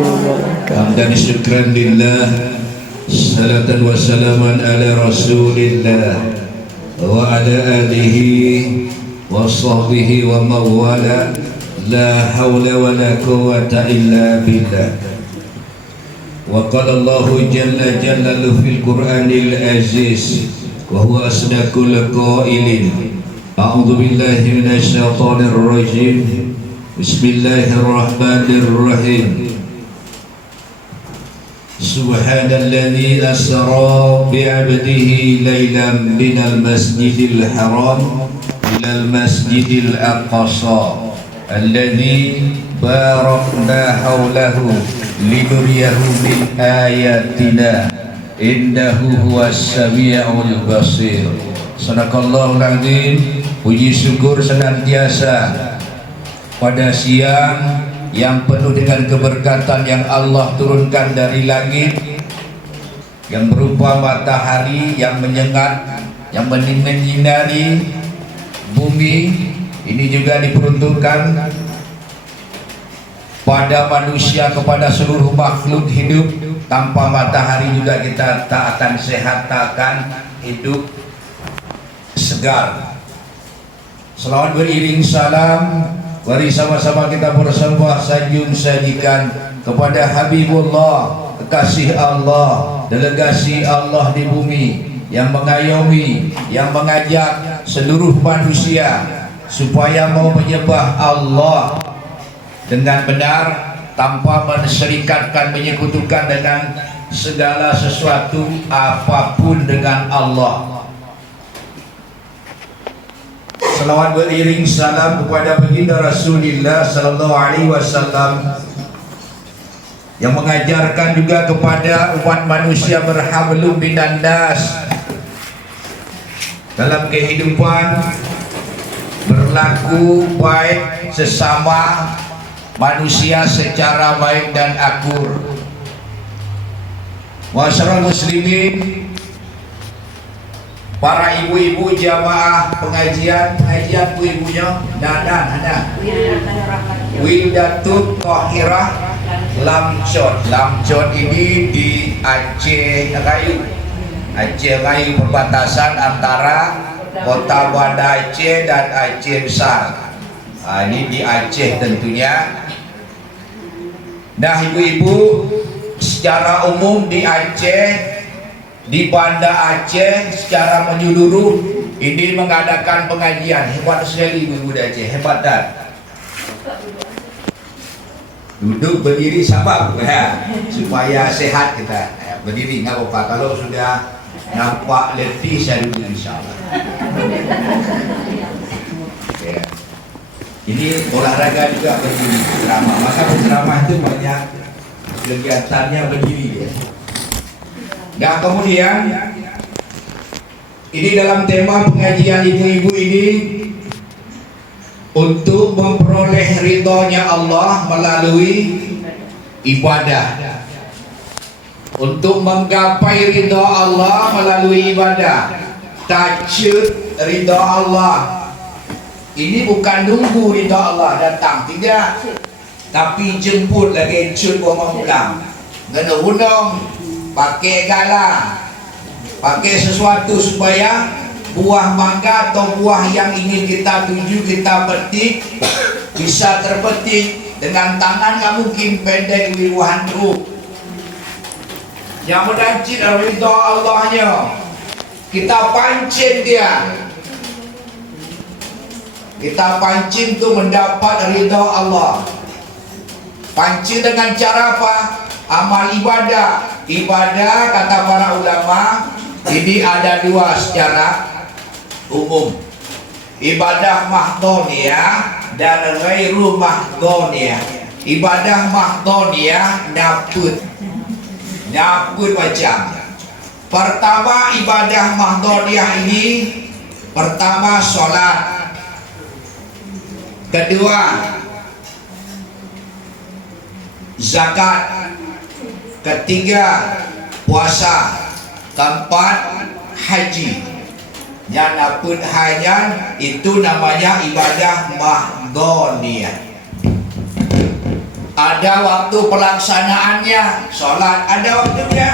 wabarakatuh. Hamdan syukran lillah, salatan wa salaman ala rasulillah wa ala alihi wa sahbihi wa mawala. La hawla wa la quwwata illa billah. Wa qala Allahu jalla jalaluhu fil Qur'anil aziz wa huwa asdaqul qailin. A'udzu billahi minasy syaithanir rajim. Bismillahirrahmanirrahim. Subhanalladzi asra bi'abdihi laylan minal masjidil haram ilal masjidil aqsa alladzi barakna hawlahu linuriyahu min ayatina innahu huwas sami'ul basir. Sadaqallahul azim. Puji syukur senantiasa pada siang yang penuh dengan keberkatan yang Allah turunkan dari langit, yang berupa matahari yang menyengat, yang menyinari bumi. Ini juga diperuntukkan pada manusia, kepada seluruh makhluk hidup. Tanpa matahari juga kita tak akan sehat, tak akan hidup segar. Selawat beriring salam, mari sama-sama kita bersembah sanjung sajikan kepada Habibullah, kekasih Allah, delegasi Allah di bumi, yang mengayomi, yang mengajak seluruh manusia supaya mau menyembah Allah dengan benar, tanpa menserikatkan, menyekutukan dengan segala sesuatu apapun dengan Allah. Selawat beriring salam kepada baginda Rasulullah sallallahu alaihi wasallam, yang mengajarkan juga kepada umat manusia berhablum minan nas dalam kehidupan berlaku baik sesama manusia secara baik dan akur. Masyarakat muslimin, para ibu-ibu jamaah pengajian bu ibunya Nana Wildatut Thahirah Lamcot ini di Aceh Rayu, perbatasan antara Kota Banda Aceh dan Aceh Besar. Ini di Aceh tentunya. Nah, ibu-ibu secara umum di Aceh, di Banda Aceh secara menyeluruh ini mengadakan pengajian. Hebat sekali ibu-ibu di Aceh, hebat tak? Duduk berdiri sabar ya, supaya sehat kita. Berdiri nggak apa-apa. Kalau sudah nampak letih saya duduk insyaallah. Ya. Ini olahraga juga berdiri ceramah. Maka ceramah itu banyak kegiatannya berdiri ya. Nah, kemudian ini dalam tema pengajian ibu-ibu ini untuk memperoleh ridhonya Allah melalui ibadah, untuk menggapai ridha Allah melalui ibadah. Tajud ridha Allah. Ini bukan nunggu ridha Allah datang, tidak, tapi jemput lagi cut buah pulang. Kena undang, pakai galang, pakai sesuatu supaya buah mangga atau buah yang ingin kita tuju, kita petik, bisa terpetik dengan tangan. Nggak mungkin pendek wiruhan truk. Yang menanci ridha Allahnya, kita pancing dia. Kita pancing itu mendapat ridha Allah. Pancing dengan cara apa? Amal ibadah. Ibadah kata para ulama ini ada dua secara umum. Ibadah mahdhoniyah dan ghairu mahdhoniyah. Ibadah mahdhoniyah nafud macam. Pertama, ibadah mahdhoniyah ini pertama sholat, kedua zakat, ketiga puasa, keempat haji. Yang napun hajan itu namanya ibadah mahdhoniyah. ada waktu pelaksanaannya. Sholat ada waktunya.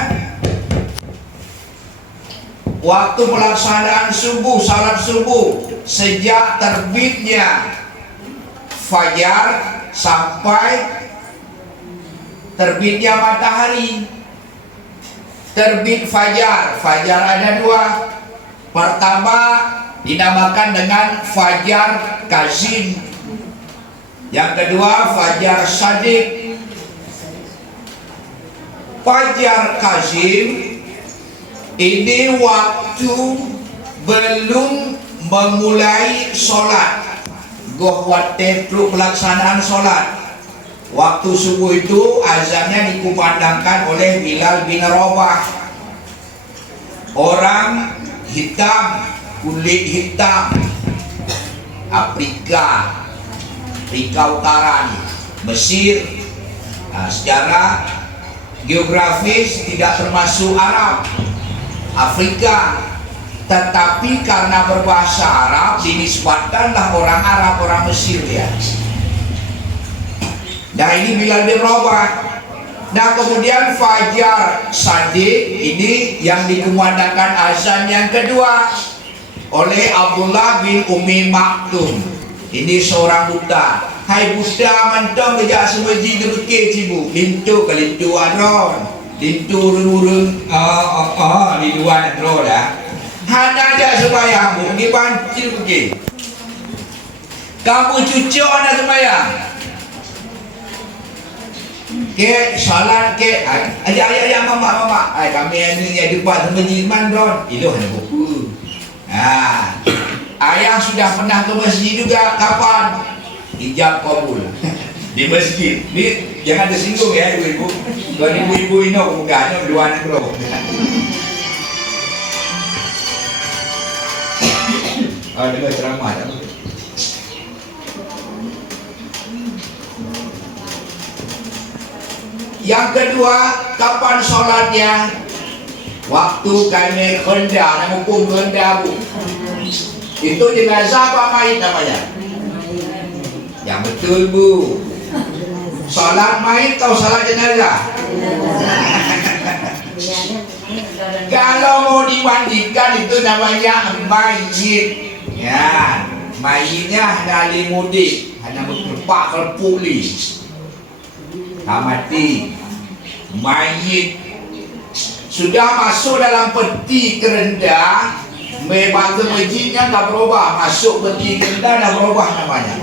Waktu pelaksanaan subuh, salat subuh, sejak terbitnya fajar sampai terbitnya matahari. Terbit fajar, fajar ada dua. Pertama dinamakan dengan fajar kazim. Yang kedua fajar sadiq. Fajar kazim ini waktu belum memulai sholat. Goh waktu pelaksanaan sholat. Waktu subuh itu azannya dikumandangkan oleh Bilal bin Rabah. Orang hitam, kulit hitam, Afrika Utara nih, Mesir. Nah, secara geografis tidak termasuk Arab, Afrika, tetapi karena berbahasa Arab dinisbatkanlah orang Arab, orang Mesir ya. Nah ini Bilal bin Rabah. Nah kemudian fajar sadiq ini yang dikumandangkan azan yang kedua oleh Abdullah bin Umi Maktum. Ini seorang buta. Hai buta mantong kerja sebaji debeke cibu. Lintu ke lintu adron. Lintu urung-urung di dua adron dah. Hana aja sembahyang di pancil pergi. Kamu cucu anak sembahyang. Ke salat ke ayah mama ai kami ini ya depan menyiman don itu hanya buku. Nah ayah sudah pernah ke masjid juga kapan ijab kabul di masjid ni jangan tersinggung ya ibu-ibu. Kalau ibu-ibu ini mudahnya dua anak bro. Dengar ceramah tak? Yang kedua, kapan sholatnya? Waktu kami khenda, nama hukum khenda bu. Itu jenazah apa mayit namanya? Yang betul bu. Sholat mayit atau sholat jenazah? Kalau mau dimandikan itu namanya mayit. Ya, mayitnya dari mudik, hanya berpak berpuli. Mati. Mayit sudah masuk dalam peti kerenda, membantu masjidnya tak berubah, masuk peti kerenda dah berubah namanya.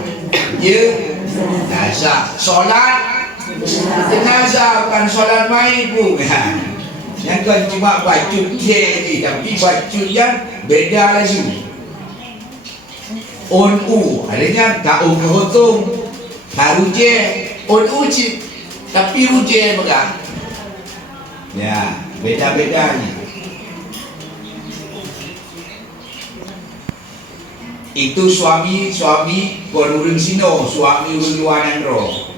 Ya, jenazah. Solat jenazah bukan solat mayit bu. Yang kan cuma baju ke ni, tapi baju yang beda lagi. On-u, adanya tak hotung, tak ruje, on-u cip, tapi ruje pegang. Ya, beda-bedanya. Itu suami berurung sino, suami urung luanan roh.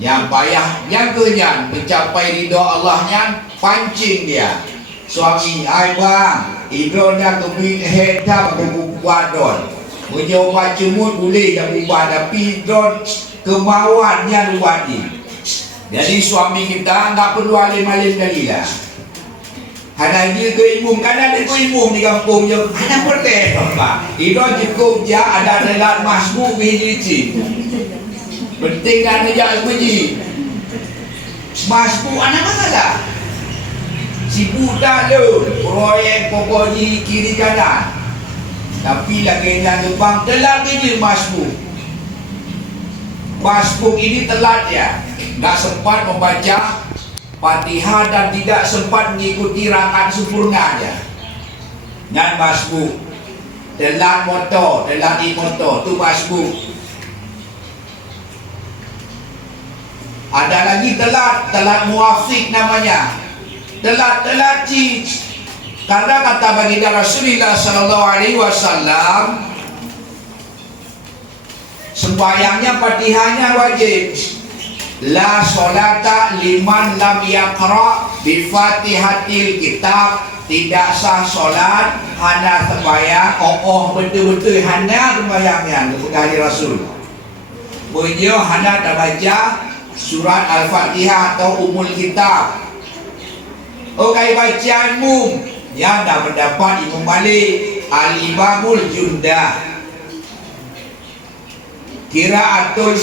Yang payah, yang kenyan mencapai ridho Allahnya, pancing dia. Suami, hai bang, idronya kebin heta berbuadon. Menjawab jemut boleh yang ubah, tapi idron kemauannya luar ni. Jadi suami kita tak perlu alim-alim kali lah. Hanya dia ke imum, kan ada ke imum di kampung je. Hanya boleh apa? Itu cukup je ada relat masbuk biji. Penting kan dia biji. Masbuk anak masalah. Si budak tu proyek pokoknya kiri kanan. Tapi lagi yang depan telat biji masbuk. Masbuk ini telat ya. Tak sempat membaca Fatihah dan tidak sempat mengikuti rakaat sempurna aja. Dan masbuk. Telat motor, telat di motor, tu masbuk. Ada lagi telat muafik namanya. Telat cik. Karena kata baginda Rasulullah sallallahu alaihi wasallam, sembahyangnya Fatihahnya wajib. La sholata liman lam yaqra bi Fatihatil kitab. Tidak sah solat hanya sembahyang betul-betul hanya sembahyangnya kepada Rasul. Beliau hanya tak baca surat Al-Fatihah atau Ummul Kitab. Okey, bacaan umum yang dah mendapat Imam Malik, Al-Imamul Jundah. Qiraatul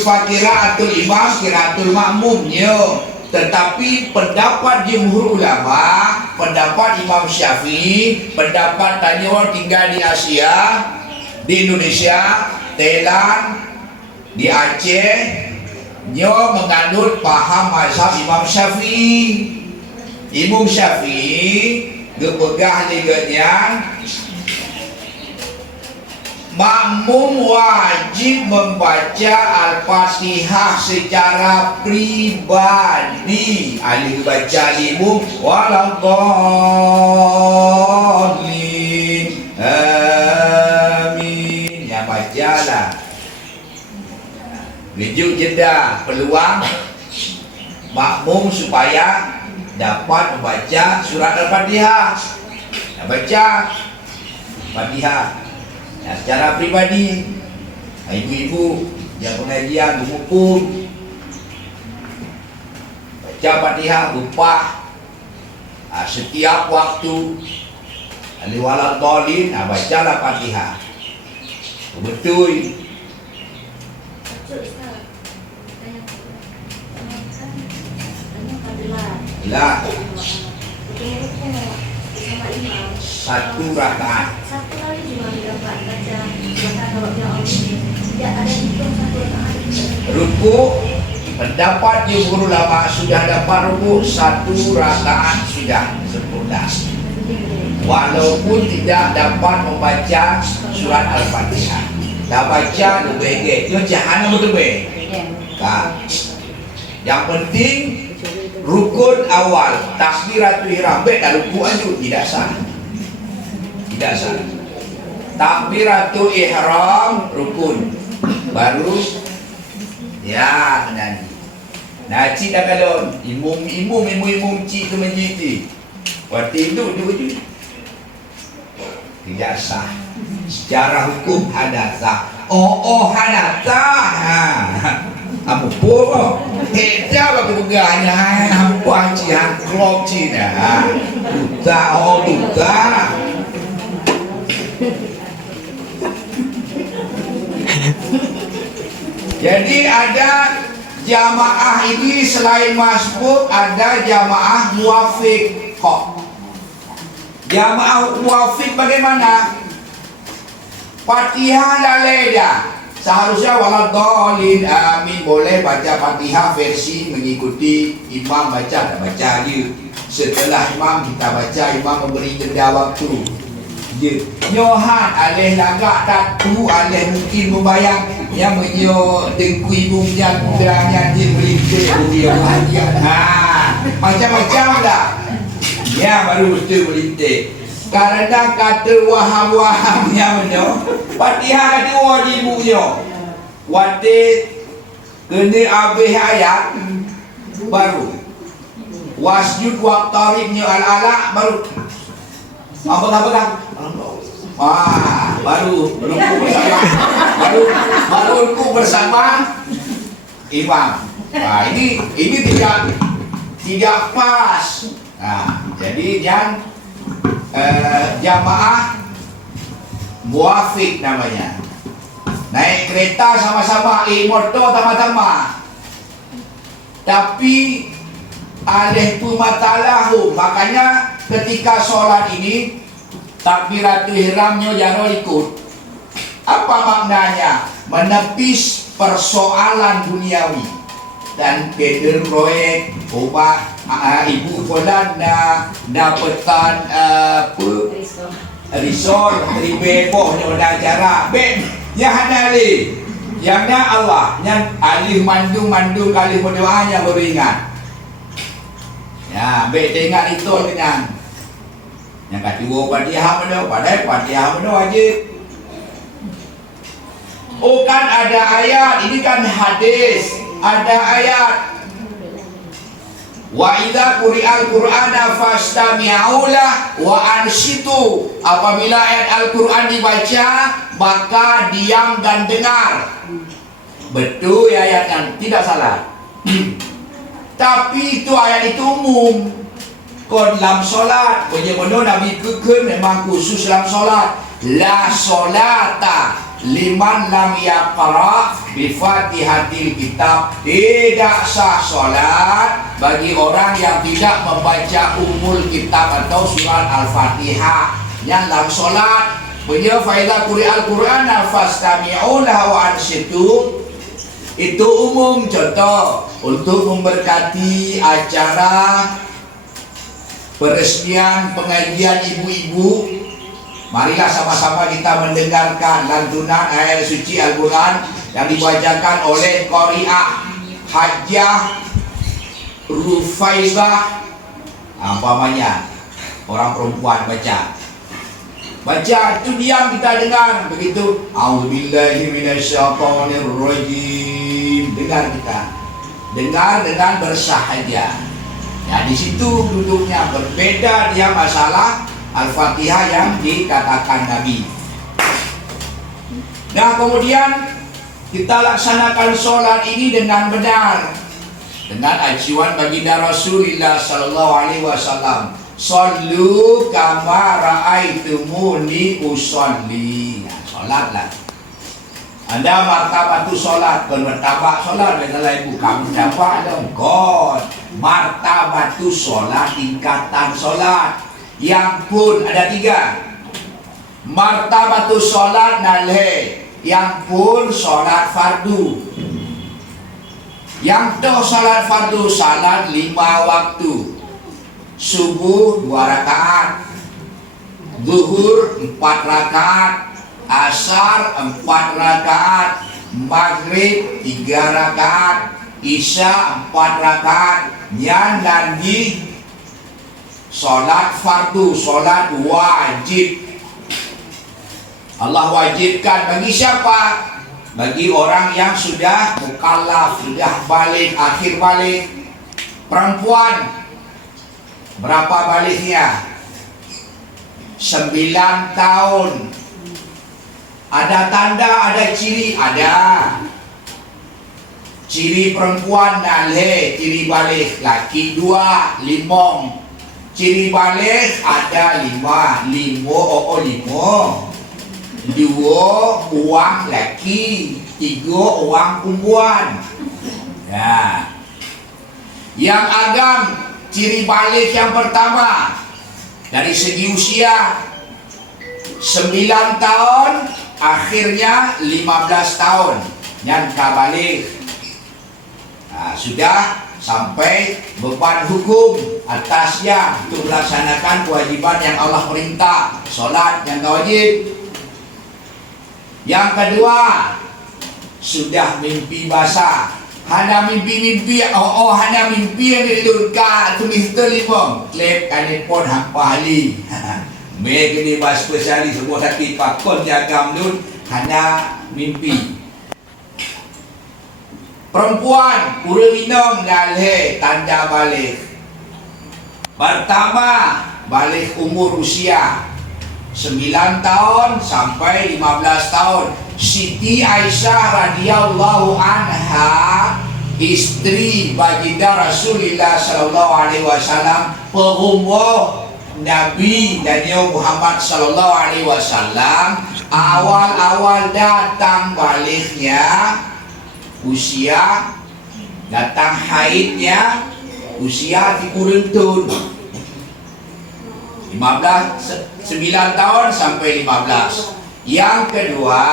imam, qiraatul makmumnya. Tetapi pendapat jumhur ulama, pendapat Imam Syafi'i, pendapat tanya orang tinggal di Asia, di Indonesia, Thailand, di Aceh, nyo menganut paham mazhab Imam Syafi'i. Imam Syafi'i gepegah liganya makmum wajib membaca Al-Fatihah secara pribadi. Ahli baca limum waladhdallin amin. Ya bacalah. Wujud jeda peluang makmum supaya dapat membaca surat Al-Fatihah. Baca Fatihah secara pribadi. Ibu-ibu yang pengajian berhukum baca Fatihah lupa setiap waktu. Al-Waladhdallin, bacalah Fatihah betul. Lah satu rakaat. Satu kali cuma dapat baca kalau dia tidak ada hitung satu rakaat. Ruku pendapat jumhur ulama sudah dapat ruku satu rakaat sudah sempurna. Walaupun tidak dapat membaca surat Al-Fatihah. Dah baca lebih ke. Dia jangan betul be. Yang penting rukun awal takbiratul ihram dah ruku aja tidak sah. Tidak sah. Takbiratul ihram rukun baru ya nanti. Nah cik dah kalau imum cik ke masjid ni. Waktu itu dia tidak sah. Secara hukum hadatha. Hadatha. Apa pun tidak bagi pegahnya. Apa cik yang klop cik dah. Duta. Jadi ada jamaah ini selain masbuk ada jamaah muwafiq. Jamaah muwafiq bagaimana? Fatihah dah leda. Seharusnya waladhdallin amin boleh baca Fatihah versi mengikuti imam baca dan baca dia. Setelah imam kita baca, imam memberi jeda waktu. Nyohan alih lagak tatu alih mungkin membayang yang menyo dengkui bumjang mudahnya dia melintir dia bahagia. Macam-macam dah. Ya baru betul melintir. Karena kata waham yang mana Fatihah ada di ibunya. Waktu kena habis ayat baru wasjud waqtaribnya al-alaq baru apa dah? Baru ruku bersama. Baru ruku bersama imam. Ini tidak pas. Jadi yang jamaah muwafiq namanya. Naik kereta sama-sama, motor sama-sama. Tapi alih tu matalahu. Makanya ketika sholat ini takbiratul ihramnya jangan ikut. Apa maknanya? Menepis persoalan duniawi dan keder proyek obat ibu fulan dapatan risol ribebohnya dah jarak beb yang hadali yangnya Allah yang alih mandung kali berdoanya baru ingat ya beb ingat itu kenyang yang kedua Fatihah wajib. Oh kan ada ayat, ini kan hadis, ada ayat. Wa idza quri'al qur'ana fastami'u lahu wa ansitu. Apabila ayat Al-Qur'an dibaca, maka diam dan dengar. Betul ya ayatnya, tidak salah. Tapi itu ayat itu umum. Kon dalam solat, bagaimana Nabi kekeh memang khusus dalam solat. La solata liman lam yaqra bi Fatihatil Kitab. Tidak sah solat bagi orang yang tidak membaca umul kitab atau surat Al-Fatihah. Yang dalam solat, beliau faedah Al-Quran fastami'u lahu wa ansitu. Itu umum, contoh untuk memberkati acara peresmian pengajian ibu-ibu. Marilah sama-sama kita mendengarkan lantunan ayat suci Al-Quran yang dibacakan oleh Qari'ah Hajjah Rufaizah, umpamanya orang perempuan baca itu diam kita dengar begitu. A'udzubillahi minasyaitonirrajim. Dengar kita. Dengar dengan bersahaja. Ya, di situ duduknya berbeda dia masalah Al-Fatihah yang dikatakan Nabi. Nah, kemudian kita laksanakan sholat ini dengan benar, dengan acuan baginda Rasulullah sallallahu alaihi wasallam. Sallu kama ra'aitumuni usolli. Nah, sholatlah. Anda martabatu sholat, bermartabat sholat. Kata ibu, kamu dapat dong. God, martabatu sholat, tingkatan sholat. Yang pun ada 3. Martabatu sholat nalhe, yang pun sholat fardu. Yang toh sholat fardu, salat 5 waktu. Subuh 2 rakaat, zuhur 4 rakaat, asar 4 rakaat, maghrib 3 rakaat, isya 4 rakaat. Yang nanti sholat fardu, sholat wajib. Allah wajibkan bagi siapa? Bagi orang yang sudah mukallaf, sudah balik, akhir balik. Perempuan berapa baliknya? 9 tahun. Ada tanda, ada ciri, ada. Ciri perempuan nalhe, ciri balik. Laki 2, limong. Ciri balik ada 5. 2 uang laki, 3 uang perempuan. Ya. Yang agam, ciri balik yang pertama dari segi usia 9 tahun, akhirnya 15 tahun yang kabalik. Nah, sudah sampai beban hukum atasnya untuk melaksanakan kewajiban yang Allah perintah, solat yang wajib. Yang kedua, sudah mimpi basah. Hanya mimpi-mimpi, hanya mimpi yang itu tulis telefon, klip telepon hampa ahli. Mereka ni bahas spesialis sebuah sakit pakon jagam dun, hanya mimpi. Perempuan kurang minum nalhe tanda balik. Pertama, balik umur usia 9 tahun sampai 15 tahun. Siti Aisyah radhiyallahu anha, istri baginda Rasulullah sallallahu alaihi wasallam, pengumum Nabi dan Muhammad sallallahu alaihi wasallam, awal-awal datang baliknya usia, datang haidnya usia dikurentun 9 tahun sampai 15. Yang kedua,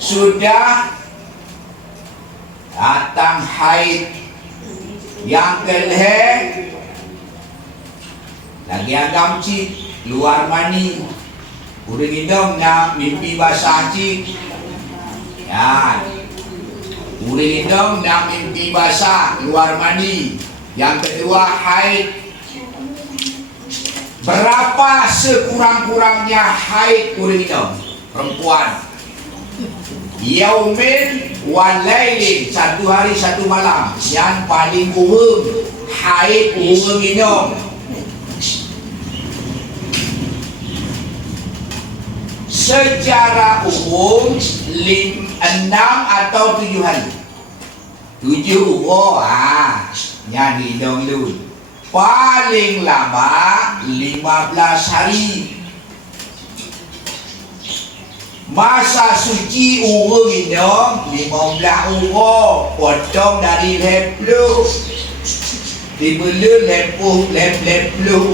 sudah datang haid. Yang kedua, lagi agam cik, luar mani. Udah hidung nak mimpi basah cik. Ya, udah hidung nak mimpi basah, luar mani. Yang kedua, haid. Berapa sekurang-kurangnya haid urinum perempuan? Yaumin walailin, 1 hari 1 malam. Yang paling umum haid urinum. Secara umum 6 atau 7 hari. 7 umur. Nyanyi dong lu. Paling lama 15 hari. Masa suci urut minum 15 umur. Potong dari 20. Dibelun 20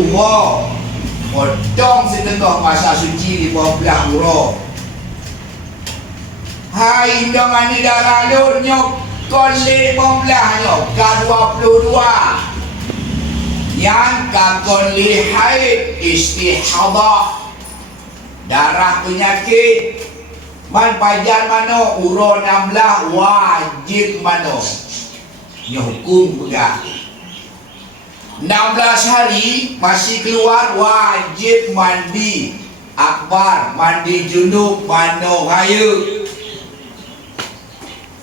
umur. Potong setengah masa suci 15 umur. Hai dengan ni darah lu nyok kolek 15 nyok ke 22. Yang kakoli haid istihadah, darah penyakit. Man pajan mano uro 16 wajib mano. Ni hukum pegang. 16 hari masih keluar wajib mandi akbar, mandi junub, mano raya.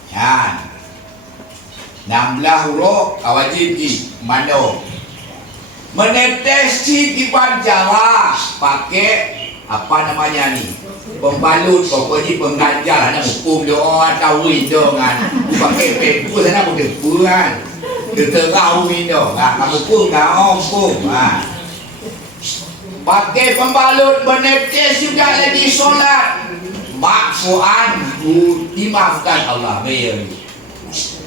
Yan 16 huruf wajib di mano. Menetes di panjara pakai apa namanya ni, pembalut, pokoknya pengganjal. Ada hukum doa tahu itu kan, pakai pepu sana pun depu kan, kita tahu itu kan, hukum kau hukum. Pakai pembalut menetes juga lagi solat, makfuan dimaafkan Allah.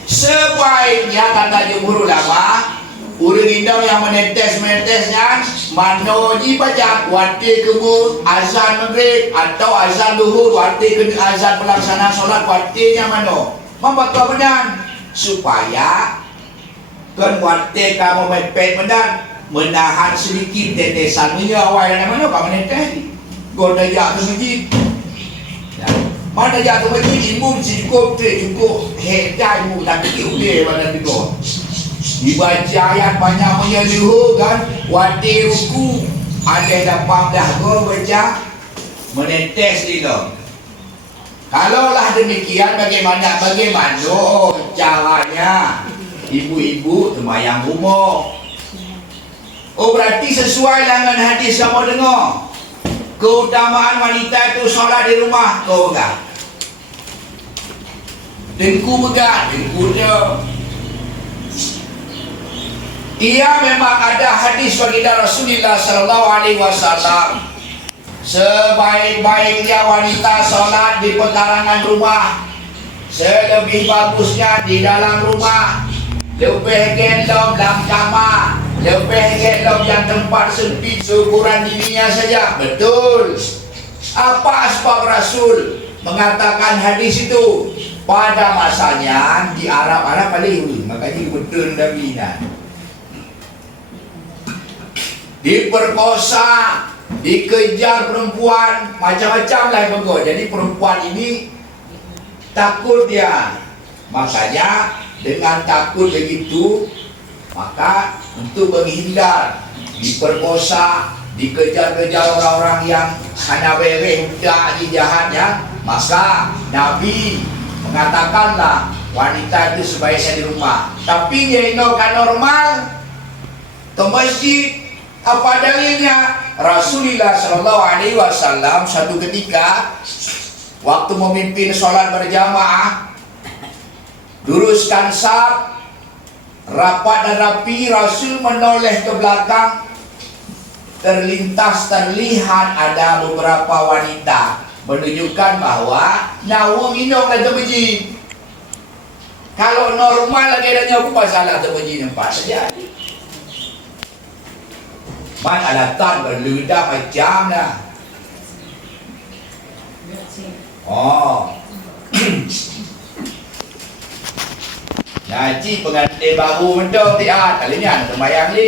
Sebaiknya kata jumhur ulama, urut indang yang menetes-menetesnya mano dibaca waktu kebun azan maghrib atau azan duhur, waktu ke azan pelaksanaan solat waktunya mano membaca benar supaya kan waktu kamu mepet benar menahan sedikit tetesan awal yang mana kamu menetes goda jatuh masjid. Mana jatuh masjid imun cukup hedah imun tak kira udah mana tiga. Dibaca ayat banyak menyeluruh kan, wadi ruku ada dapat dah go baca menetes dia. Kalaulah demikian bagaimana caranya ibu-ibu sembahyang rumah? Oh berarti sesuai dengan hadis kamu dengar. Keutamaan wanita itu solat di rumah. Kau pegang. Dengku pegang, dengku dia. Ia memang ada hadis baginda Rasulullah sallallahu alaihi wasallam. Sebaik-baiknya wanita solat di pekarangan rumah, selebih bagusnya di dalam rumah. Lebih gelap dalam kamar, lebih gelap yang tempat sempit seukuran dirinya saja. Betul. Apa sebab Rasul mengatakan hadis itu? Pada masanya di Arab paling dulu, makanya betul dan minat. Diperkosa, dikejar perempuan, macam-macam lah yang berlaku. Jadi perempuan ini takut dia. Makanya dengan takut begitu, maka untuk menghindar diperkosa, dikejar-kejar orang-orang yang hanya bereh muda jahat ya, maka Nabi mengatakanlah wanita itu sebaiknya di rumah. Tapi dia kan normal ke masjid. Apa dalilnya? Rasulullah sallallahu alaihi wasallam satu ketika waktu memimpin sholat berjamaah, luruskan saf, rapat dan rapi, Rasul menoleh ke belakang. Terlihat ada beberapa wanita, menunjukkan bahwa nawang minum dan terbeji. Kalau normal lagi adanya apa masalah terbeji nampak saja. Man alatan berludah macam lah. Oh. Ngaji pengantin baru mendong dia. Kali ni anak sembahyang ni.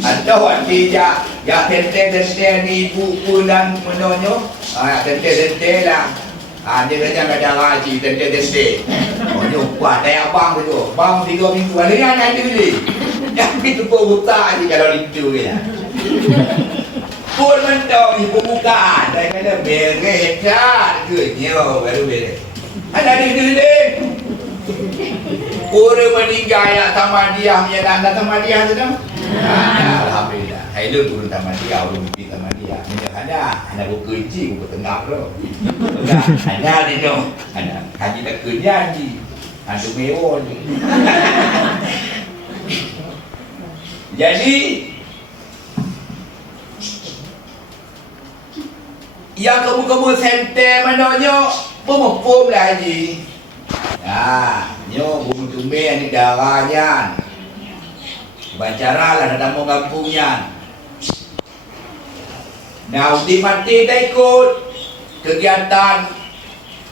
Ada waktu ya tente-tente ni buku dan menonyo. Tente-tente lah. Dia kata ada ngaji tente-tente. Oh ni kuat dah abang tu. Bang 3 minggu. Ada ni anak dia beli. Yang itu pun buta je kalau itu ya. Pun mentau di pembukaan. Saya kata beres hebat. Kenyau baru beres. Ada dulu. Orang meninggal ya Tamadiyah punya anda Tamadiyah tu dah. Alhamdulillah. Hai lu guru Tamadiyah, orang mimpi Tamadiyah. Minyak ada buku iji, buku tengah tu. Ada di tu. Ada haji tak kerja haji. Hantu mewah ni. Jadi yang kamu-kamu senter mananya pemepum lah Haji. Nyo bumi tumbe ni darahnya. Bacara lah dalam kampungnya. Nah, mati dah ikut kegiatan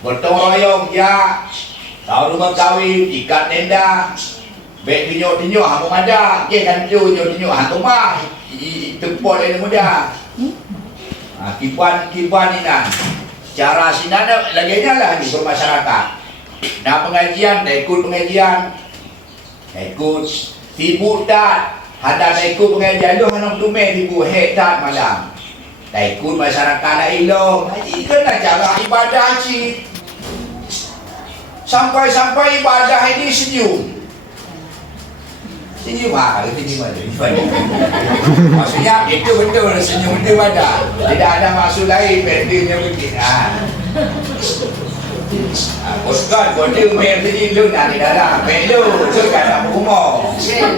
gotong royong ya. Tahu rumah kahwin, ikat tenda. Bek tinjuk-tinjuk hang ada. Ke kan tinjuk hang mah. Tempot dia muda. Kipuan ni nan. Cara sinan lagi lah di masyarakat. Nah pengajian, dah ikut pengajian. Dah ikut sibuk tak. Ada dah ikut pengajian lu hanong tumeh sibuk hektar malam. Dah ikut masyarakat nak elok. Haji kena cara ibadah haji. Sampai ibadah ini senyum. Senyum kalau senyum ada. Maksudnya itu betul senyum itu ada. Tidak ada maksud lain pendeknya begitu. Postcard kode mail tadi lu nak di dalam. Melu tu kan rumah.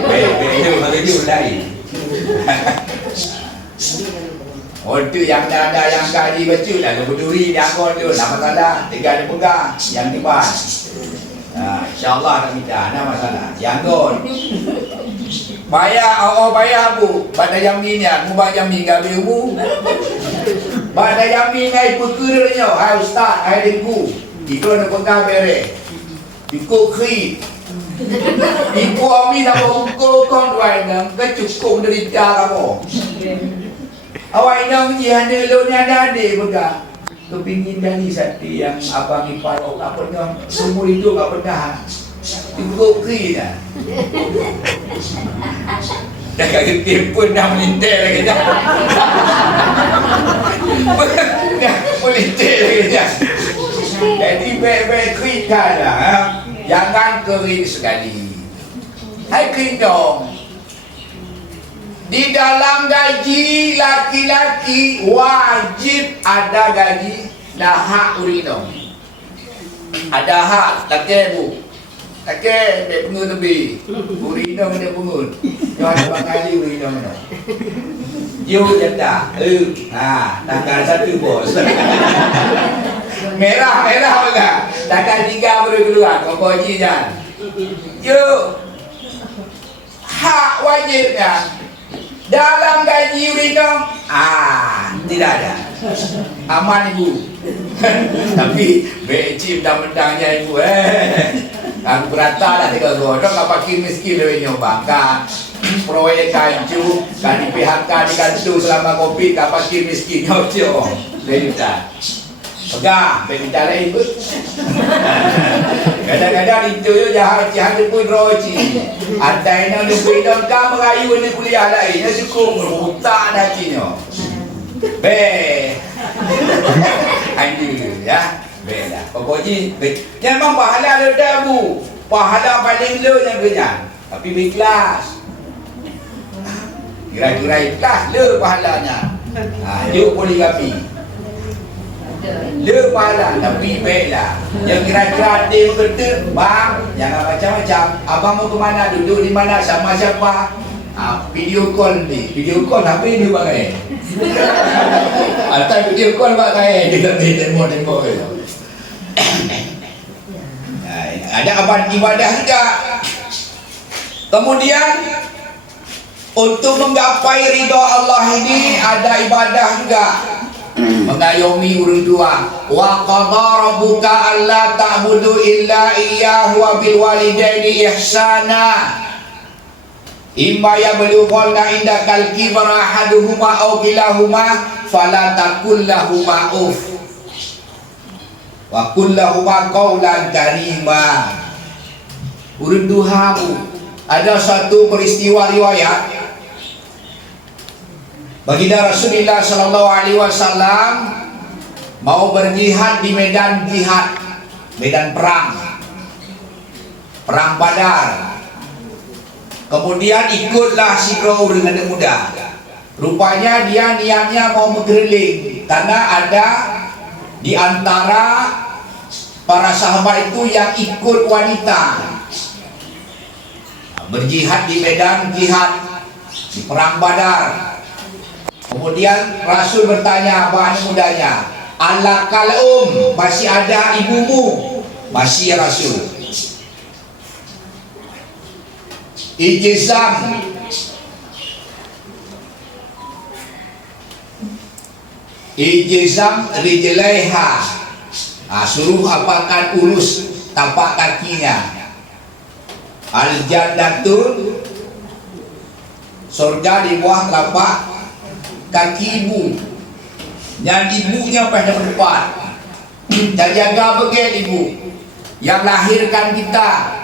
Melu begitu lain. Itu yang ada yang kaji betul dah berduri dia angkon tu nama masalah tiga dia pegang yang tiban. InsyaAllah nak minta ada masalah yang angkon bayar bayar bu pada jamin ya mubah jamin gabil bu pada jamin ai pekerja ai ustaz ai dengku itu nak pegang bere ikut kri ibu ami nak buku kon duai nang kecukup derita kamu. Awak ingat ni ada lo ni ada pegang. Kepingin jadi sati yang abang ipar tak pernah seumur hidup tak pernah. Cukup kri dah. Dah kagak pun dah melintir lagi dah. Melintir lagi dah. Jadi baik-baik kri kan lah. Jangan kering sekali. Hai kering dong. Di dalam gaji laki-laki wajib ada gaji dah hak urino. Ada hak laki bu. Laki dia pengun lebih. Urino dia pengun. Dia ada gaji urino mana. Yo janda. Tanggal 1 bos. Merah enggak? Tanggal 3 baru keluar kau gaji jan. Yo. Hak wajibnya dalam gaji urino tidak ada aman ibu. Tapi becim dah mendangnya ibu aku berata dah 3 godong apa pakai miskin dia nyobang kan proyek kanju kan di PHK di kanju selama Covid apa pakai miskin nyojo lejuta pegang minta lain pun kadang-kadang itu yo jahat pun roji ada yang lebih dong kamu merayu ni kuliah lain ya cukup berutak hatinya anjir ya bela pokoknya memang pahala ada bu pahala paling lo yang kerja tapi ikhlas kira-kira ikhlas lo pahalanya yuk poligrafi dia pahala tapi baiklah yang kira-kira dia betul bang jangan macam-macam abang mau ke mana duduk di mana sama siapa video call ni video call apa ini pakai atau video call pakai dia tembok ada abang ibadah juga kemudian untuk menggapai ridha Allah ini ada ibadah juga mengayomi urut dua wa qadha rabbuka alla ta'budu illa iyyahu wa bil walidaini ihsana imma yablughanna indakal kibra ahaduhuma aw kilahuma fala taqul lahumā uff wa qul lahumā qawlan karīmā. Urut dua ada satu peristiwa riwayat baginda Rasulullah sallallahu alaihi wasallam mau berjihad di medan jihad, medan perang Badar. Kemudian ikutlah si Raul dengan anak muda. Rupanya dia niatnya mau mengkeliling karena ada di antara para sahabat itu yang ikut wanita berjihad di medan jihad, di perang Badar. Kemudian Rasul bertanya pada anak mudanya, alakal masih ada ibumu? Masih ya Rasul. Ijzam rijlaiha, suruh apakan urus tapak kakinya. Al-jannatul, surga di bawah telapak kaki ibu. Yang ibunya pada depan, dan jaga begitu ibu yang lahirkan kita.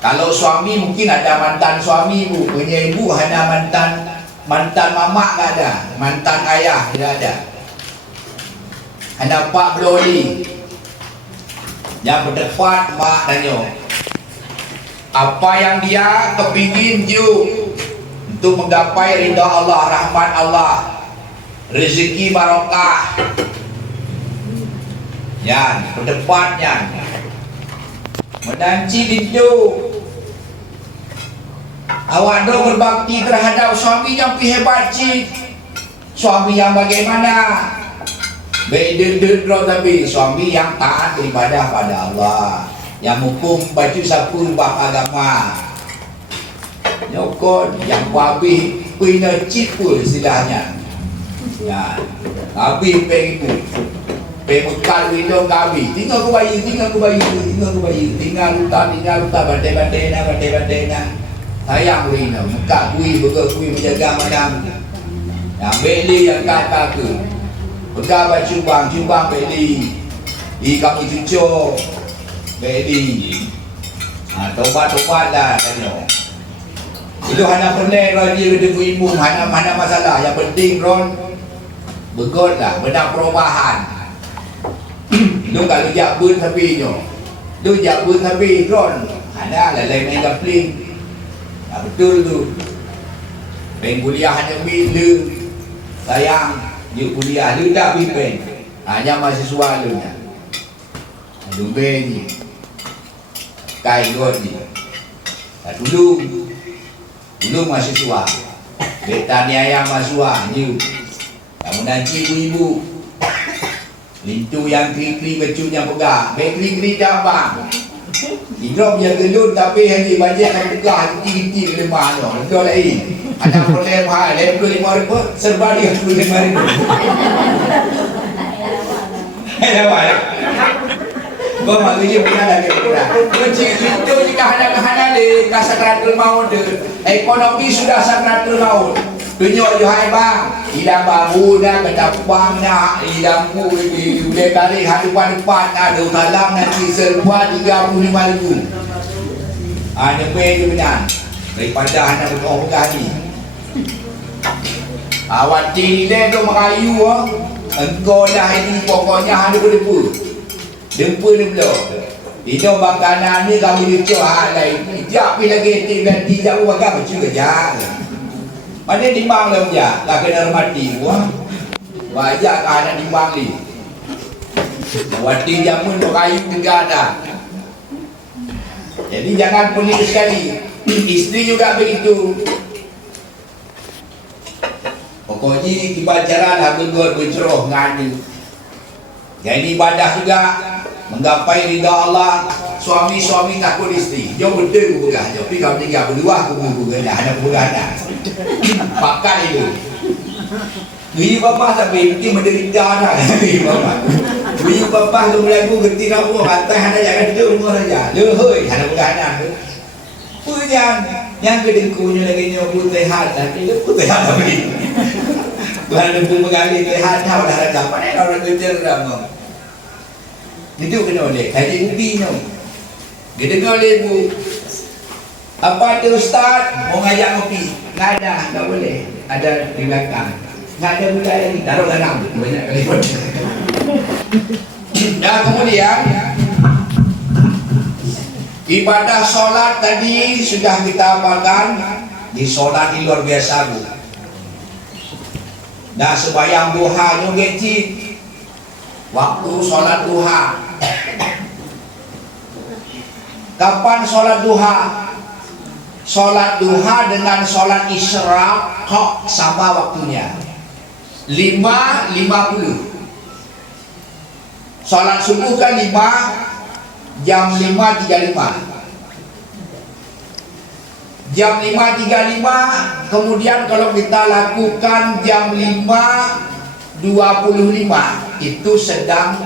Kalau suami mungkin ada mantan suami ibu, punya ibu hanya mantan mamak tak ada, mantan ayah tidak ada. Hanya Pak Bloli yang berdepan mak tanya apa yang dia kepingin untuk menggapai ridha Allah, rahmat Allah, rezeki barokah. Yang berdepannya menanci itu awak dah berbakti terhadap suami yang hebat cik. Suami yang bagaimana? Beda tapi suami yang taat beribadah pada Allah, yang hukum baju sapu bab agama. Nyokot yang habis punya cik pun istilahnya. Ya, habis pengibu. Pemekal window habis. Tinggal ku bayi, tinggal luta badai na. Sayang window, mekak kui berkui menjaga macam. Yang beli yang kata ke. Pegabat cubang beli. Di kaki cucuk beli. Tobat lah tanya. Itu hanya pernah raja dengan ibu, hanya masalah. Yang penting Ron begot lah, benar perubahan. Lu kalau jabun tapi nyo, lu jabun tapi Ron, ada lah lain main gambling. Betul tu. Main kuliah hanya bila sayang, dia kuliah lu tak pimpin. Hanya mahasiswa lu nya. Lu ni. Kai god ni. Dulu mahasiswa. Betani ayam mahasiswa ni. Kamu nanti ibu-ibu. Lintu yang kri-kri becunya pegang. Kri-kri dah bang. Hidrop yang gelun tapi hanya banyak yang pegang. Henti-henti ke lemah tu. Itu lagi. Ada problem hal. RM25,000 serba dia RM25,000. Hei, kau maksudnya punya lagi kurang. Itu jika hanya le sakratul maut, ekonomi sudah sakratul maut. Tunjuk johai bang, hilang bahu dah, ketapang nak, hilang ku di boleh tarik hadapan depan ada dalam nanti serba RM35,000. Nembe je benar. Daripada anak berkah ni. Awak ni tu merayu engkau dah ini pokoknya hanya berdebu. Dempa ni belum. Itu makanan ni kami lucu lain. Ijak pergi lagi ganti jauh makan macam kerja. Mana timbang lah dia. Tak kena mati. Wajak ke anak timbang ni. Wati jamun kayu tegak dah. Jadi jangan pening sekali. Isteri juga begitu. Pokoknya kibajaran habis buat berceroh ngani. Jadi ibadah juga menggapai ridha Allah. Suami-suami takut isteri. Jom betul bukan. Tapi kalau tinggal berdua aku bukan ada bukan. Pakai itu. Bini bapa tapi mungkin menderita dah. Bini bapa tu mulai aku gerti aku rantai hanya jangan dia rumah saja. Dia hoi ada bukan. Pujan yang kedengkunya lagi ni aku sehat nanti aku sehat tapi. Tuhan tentu mengali sehat dah dah dapat orang kerja dah. Itu kena oleh kaji ubi tu. Dia dengar oleh ibu. Apa tu ustaz mau ngajak kopi? Tak ada, tak boleh. Ada di belakang. Tak ada budaya ni. Taruh dalam. Banyak kali pun. Dan kemudian ibadah solat tadi sudah kita amalkan. Di solat ini luar biasa bu. Dan sembahyang duha juga cik. waktu sholat duha. Kapan sholat duha? Sholat duha dengan sholat isyraq kok sama waktunya, 5.50. Sholat subuh kan jam 5.35. Jam 5.35, kemudian kalau kita lakukan jam 5.25, itu sedang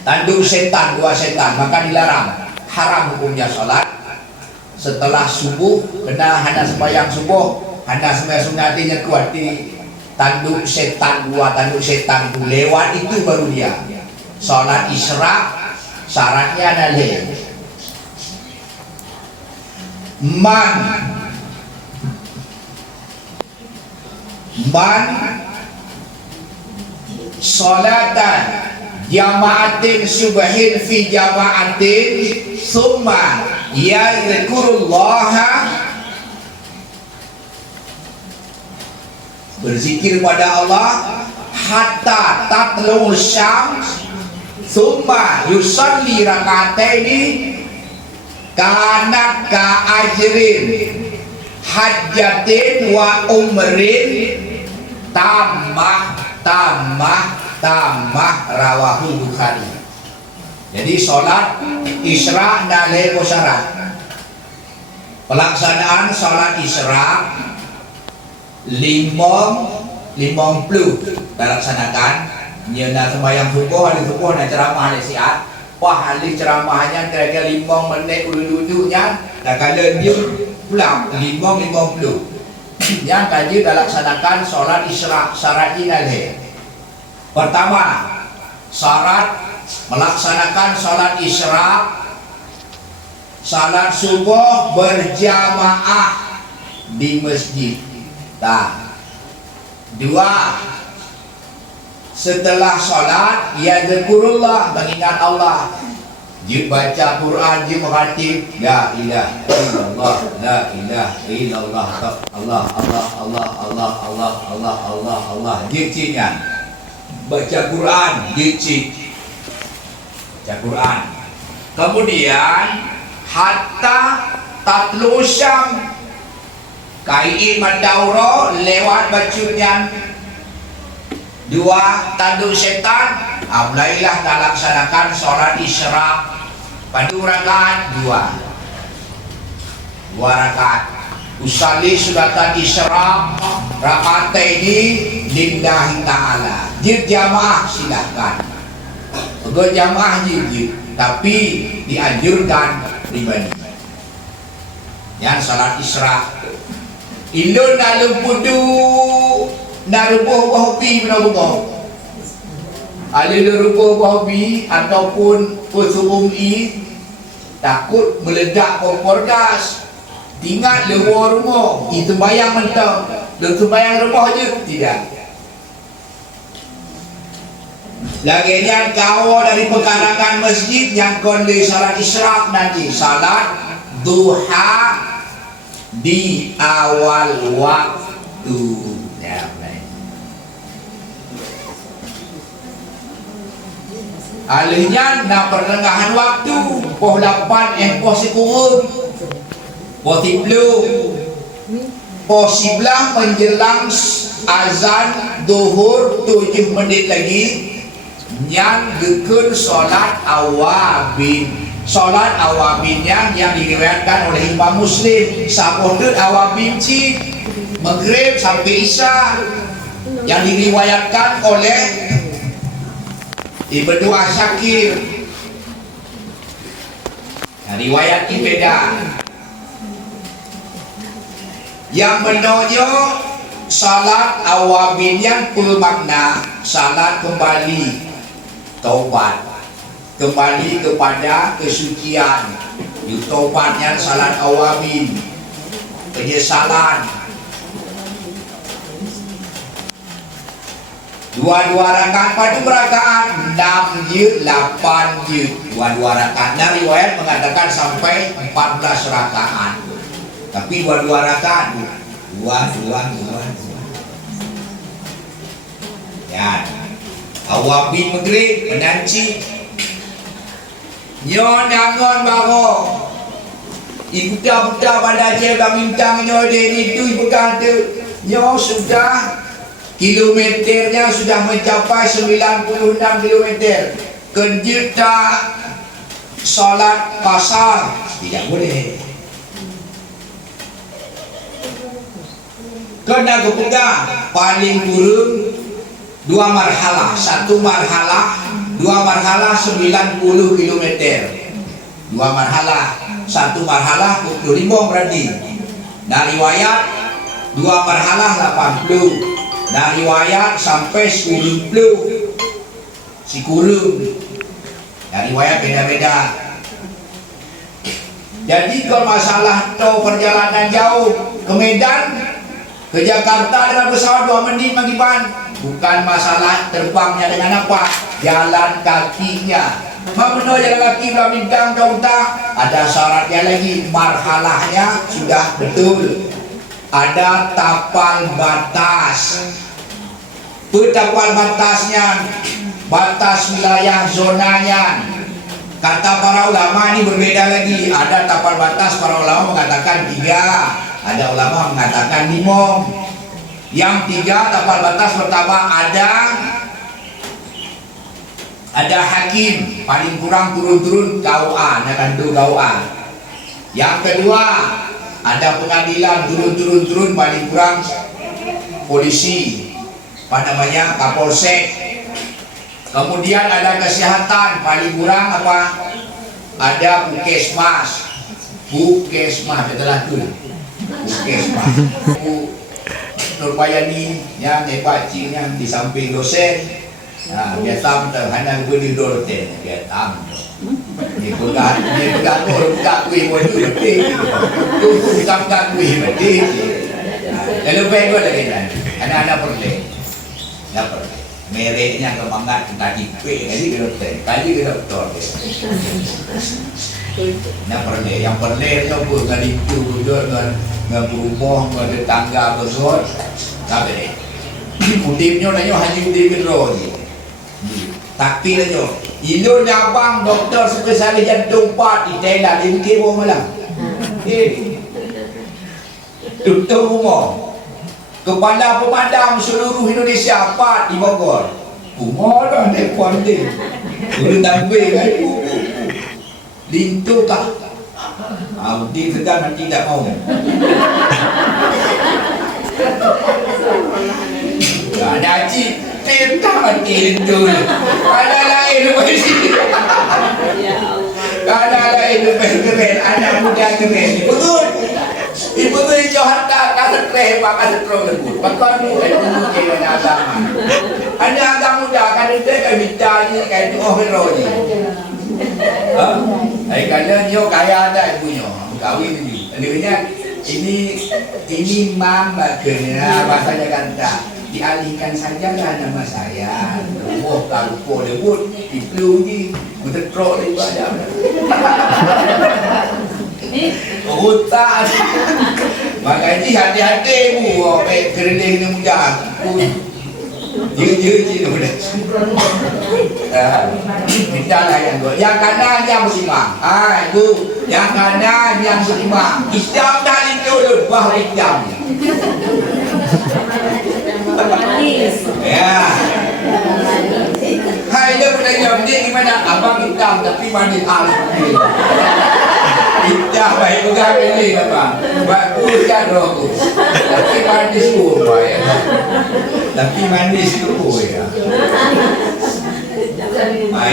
tanduk setan, dua setan, maka dilarang, haram hukumnya sholat setelah subuh. Kena hanya sembahyang subuh, hanya sembahyang sunatinya kuat di tanduk setan, dua tanduk setan itu lewat, itu baru dia sholat isyraq. Syaratnya adalah man sholatan jama'atin subhin fi jama'atin summa yadhkurullaha, berzikir pada Allah hatta tatlu syams summa yusalli rakataini kanat ka ajrin hajjatin wa umrin tamah rawahul Bukhari. Jadi sholat isyraq nalai syarat. Pelaksanaan sholat isyraq 50 dilaksanakan. Nyana sembahyang subuh, hari subuh nak ceramah hari siat. Wah, hari ceramahnya kira-kira 5 menit ulu-ulunya, dah kala dia pulang 5.50. Yang kaji dilaksanakan sholat isyraq. Syarat ini. Pertama, syarat melaksanakan sholat isyraq, salat subuh berjamaah di masjid. Dua, setelah sholat yadhkurullah, mengingat Allah. Dia baca Quran, dia meratib la ilaha illallah, la ilaha illallah, Allah Allah Allah Allah Allah Allah Allah Allah. Dia cingan baca Quran, dia cik baca Quran. Kemudian hatta tatlu syam, kai madauro lewat bacunyan dua tanduk setan. Mulailah kita laksanakan sholat isyraq pada rakaat dua rakaat. Usalli suratan isyraq rakaat ini lillahi ta'ala. Jid jamaah silahkan, berjamaah jid, tapi dianjurkan pribadi. Yang sholat isyraq ilun nalumpudu narubuh wahubi menabuh alil rubuh wahubi ataupun kusum'i takut meledak kompor gas, tinggal luar rumah itu bayang mentang dan sembayang rumah je tidak. Laginya kau dari pekarangan masjid yang kondisi salat isyraq nanti salat duha di awal waktu. Alihnya nak pertengahan waktu poh 8 poh 10 poh 10 poh 11 menjelang azan duhur 7 menit lagi yang gekun solat awabin. Solat awabinnya yang diriwayatkan oleh Imam Muslim. Sapodut awabin cik maghrib sampai isya, yang diriwayatkan oleh Ibnu Asyakir. Riwayat ini beda. Yang menunjuk salat awabin yang bermakna salat kembali taubat, kembali kepada kesucian. Taubatnya salat awabin, penyesalan. Dua rakaat pada rakaat 6 juz 8 juz dua rakaat. Nah, riwayat mengatakan sampai 14 rakaat. Tapi dua rakaat dua. Ya. Awak bin maghrib menanci. Nyo nangon baro. Ibu buta pada je bintang nyo deni tu ibu kata. Nyo sudah kilometernya sudah mencapai 96 kilometer. Kerja solat qasar tidak boleh. Kena kepegang paling kurang 2 marhalah, 1 marhalah 90 km. 2 marhalah, 1 marhalah 25 berarti. Nah riwayat 2 marhalah 80. Nah riwayat sampai 10 si kurung. Nah riwayat beda-beda. Jadi kalau masalah perjalanan jauh ke Medan, ke Jakarta dengan pesawat 2 menit mengiban, bukan masalah terbangnya dengan apa, jalan kakinya. Mana jalan kaki belah bintang Dauta, ada syaratnya lagi, marhalahnya sudah betul. Ada tapal batas. Tapal batasnya, batas wilayah zonanya. Kata para ulama ini berbeda lagi. Ada tapal batas, para ulama mengatakan 3. Ada ulama mengatakan 5. Yang 3 tapal batas pertama ada hakim, paling kurang turun-turun KUA, nakandu KUA. Yang kedua ada pengadilan, turun-turun paling kurang polisi, apa namanya, Kapolsek. Kemudian ada kesehatan, paling kurang apa? Ada Puskesmas, setelah itu Puskesmas. Nur Bayani yang hebatci yang di samping dosen. Nah, dia tam terhadap gue di dorte, dia tam. Dia pegang orang tak kui boleh betul. Tu tak kui betul. Lalu baik gue lagi kan. Anak-anak perle. Dapat. Mereknya kemangat tadi pe kali ke dokter, kali ke doktor. Nah perle, yang perle tu pun kali itu dengan berumah, ada tangga besar. Tapi deh, udipnya nanya haji udip roh ni. Tapi nanya, ilo nyabang doktor spesialis jantung 4 di Thailand, dia mungkin bawa malam. Tutup rumah. Kepala pemadam seluruh Indonesia 4 di Bogor. Rumah dah telefon dia. Boleh tambah kan. Lintu tak? Dia segan nanti tak mau. Ada haji, tentang mati lintu. Ada lain lepas sini. Ada lain lepas keren, anak muda keren. Betul. Ibu tu hijau harta kasut reh pak kasut rong lembut. Pakar ni ada mungkin ada agama. Ada agama muda kan dia kan minta ni kan tu oh hero ni. Ai kala dia kaya ada ibunya. Kawin ni. Adanya ini mama kena bahasanya kata dialihkan sajalah nama saya. Oh kalau lembut dipelu ni betul ni banyak. Hutan. Makanya hati-hati bu, kerending ni muda. Dia muda. Minta lah yang dua. Yang kanan yang beriman. Ibu, yang kanan yang beriman. Islam tak itu bah Islam. Ya. Hai dia pun tanya dia gimana? Abang hitam tapi mandi alis. Dah baik pegang ini apa? Baguskan roh. Tapi manis pun ya. Tapi manis tu ya.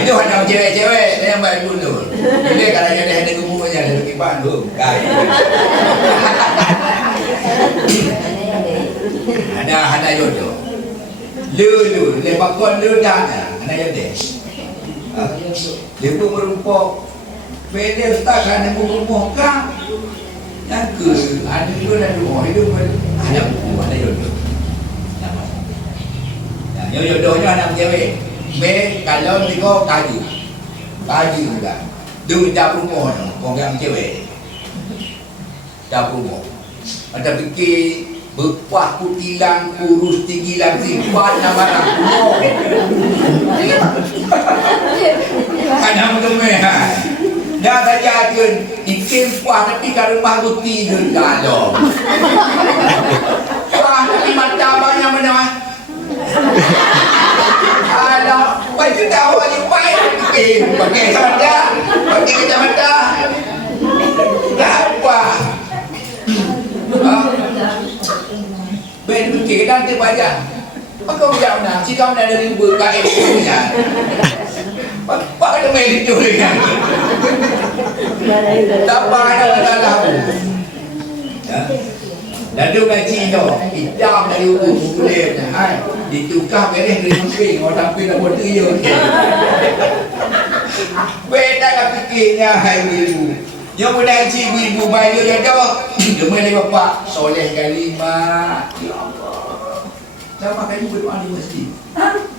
Itu hanya cewek-cewek yang baik dulu. Bila kalau jadi ada gumulnya ada di Bandung. Ada jodoh. Lu lepas kau lu dah ada jodoh. Dia pun berupa beda ustaz ada buku muka yang ke ada juga dan rumah itu ada buku ada jodoh jodohnya anak cewek kalau tengok kaji juga dia dah rumah orang cewek dah rumah ada fikir Bepah kutilang kurus tinggilan sifat nama aku. Kadang kemehan. Dah saja kan ikan puah tapi kalau rumah putih ke dalam. Puah tapi mata banyak mana? Alah, baju tahu aja pakai kacamata, pakai kacamata. Apa? Ben fikir dan terbaca. Maka ujar nak, jika mana dari berkait punya. Pak ada main itu kan. Tak ada dalam. Dan dia ngaji tu, hitam dari buku kulit. Ditukar beres dari samping, orang samping nak buat dia. Beda lah fikirnya hai ibu. Yang mengaji ibu bayu yang dah. Dia mana bapak soleh kalimah. Ya Allah. Sama kayu berdoa di masjid.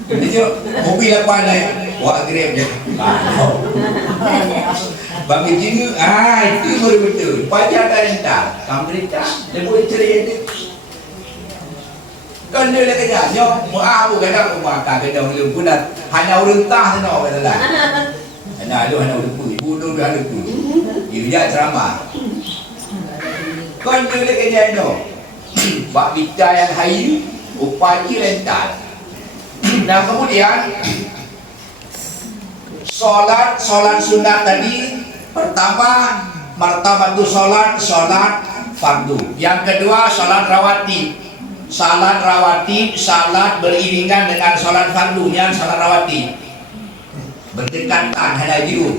Dia mobil apa naik? Buat grab je. Bagi jina, itu baru betul. Pajak tak rentak. Kamu rentak, dia boleh cerai dia. Kan dia dah kerja, nyok, maaf pun kadang aku makan kedai belum pun dah. Hanya orang tah sana kata lah. Hanya orang pun, bunuh dia ada pun. Dia ceramah. Kan dia dah kerja nyok. Bak bicara yang hari, upaya rentak. Dan kemudian Solat sunat tadi, pertama martabatu solat fardu. Yang kedua salat rawatib. Salat beriringan dengan salat fardu, yang salat rawatib. Berdekatan ada jiru.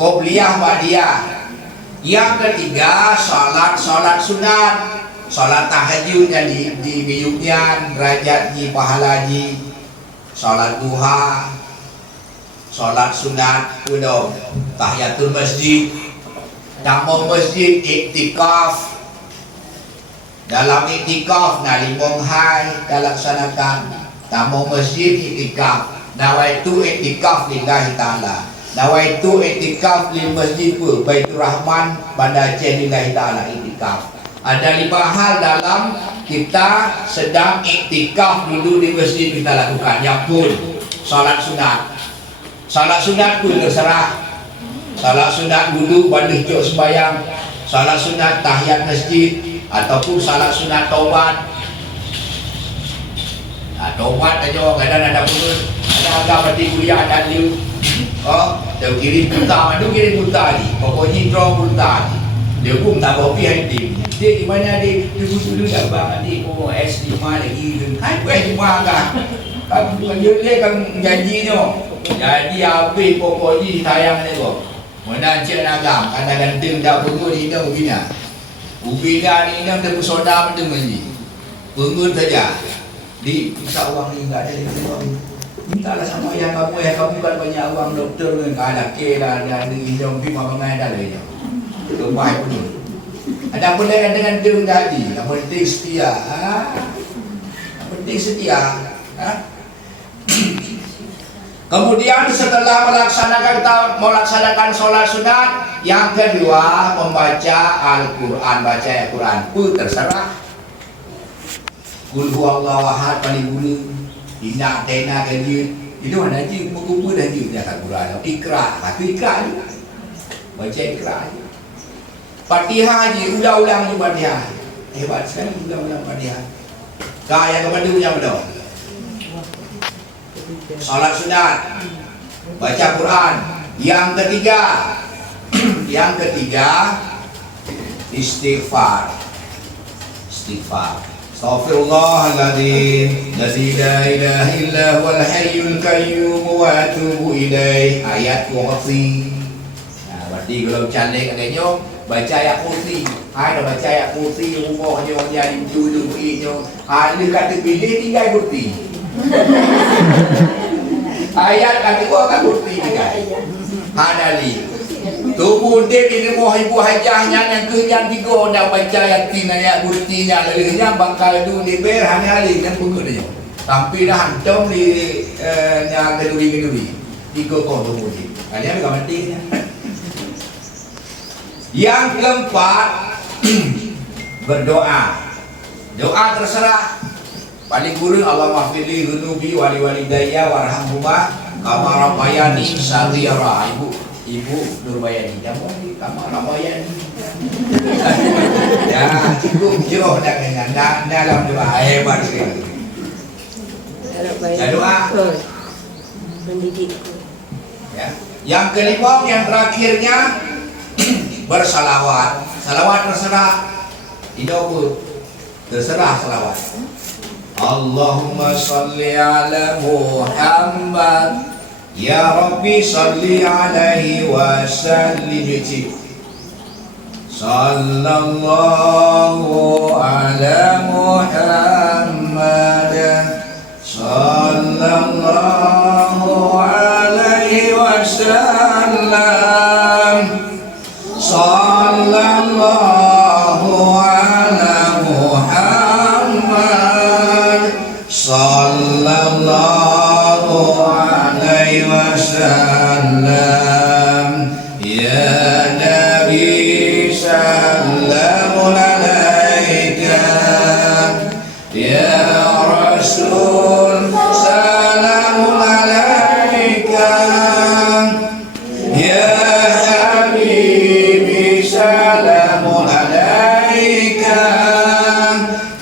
Qobliyah ba'diyah. Yang ketiga salat sunat. Salat tahajud yang di biyuknya derajat di pahala di salat duha. Solat sunat kuno, tahiyatul masjid, tamu masjid, iktikaf. Dalam iktikaf nak limong hai dalam laksanakan tamu masjid iktikaf. Nawaitu iktikaf lillahi ta'ala. Nawaitu iktikaf lil masjid pun Baitur Rahman Banda Aceh lillahi ta'ala iktikaf. Ada 5 hal dalam kita sedang iktikaf dulu di masjid kita lakukan. Yang pun solat sunat. Salat sunat pun terserah. Salat sunat duduk balik jok sembayang. Salat sunat tahiyat masjid. Ataupun salat sunat taubat. Taubat aja kadang ada pun. Ada agak berarti kuliah ada dia. Dia kirim pulta. Dia kirim pulta ni. Pokoknya draw pulta ni. Dia pun tak kopi hantim. Dia di mana dia? Dia dulu dah bang. Dia S5 lagi. Kan S5 kan? Dia kan janjinya. Jadi habis pokoknya sayang ni kok. Mana Encik Nagam kata ganteng dah pengun Ina Ubina. Ubina ni Ina terpesona benda ni. Pengun saja. Di minta uang ni enggak ada dia. Mintalah sama yang kamu kan banyak uang doktor kan ada ke lah ada hidung pi mama ada lagi. Rumah pun. Ada pun dengan deng tadi. Yang penting setia. Yang penting setia. Kemudian setelah melaksanakan sholat sunat, yang kedua membaca Al-Quran, baca Al-Quran pun terserah. Qul huwallahu ahad paling guna, inna tena kajir. Itu mana je, buku dah je baca Al-Quran. Ikra, itu ikra je. Baca ikra je. Fatihah je, ulang-ulang je Fatihah. Hebat sekali ulang-ulang Fatihah. Yang kepada punya betul. Salat sunat, baca Quran. Yang ketiga istighfar. Astaghfirullahaladzim Lazi la ilaha illa huwal hayyul qayyum wa atubu ilaih. Ayat kursi. Berarti kalau cantik katanya baca ayat kursi. Ada baca ayat kursi rumahnya orang jadi dulu ini. Ada kata pilih tinggal kursi. Ayat kata gua akan bukti kan. Hadali. Tubuh dia bila mau ibu hajahnya yang kenyang 3 nak baca ayat buktinya lelehnya bakal du di ber hari-hari kan pun dia. Tapi dah hancur di yang keduri-keduri. 3 tubuh dia. Kalian enggak mati nya. Yang keempat berdoa. Doa terserah. Paling kurang Allah mahfidli dhunubi wali walidayya warhamhuma kama rabbayani shaghira. Ibu Nurbayani, kamu di kama rabbayani. Ya, cukup jauh dengan dalam doa hebat sekali. Ya, doa. Mendidikku. Ya. Yang kelima, yang terakhirnya bersalawat. Salawat terserah. Tidak terserah salawat. Allahumma salli ala Muhammad. Ya Rabbi salli alaihi wa sallim. Sallallahu ala Muhammad. Sallallahu alaihi wasallam. Sallallahu ala Muhammad. Sallallahu alaihi wasallam. Ya Nabi sallamun alaika. Ya Rasul salamun alaika. Ya Habibi salamun alaika.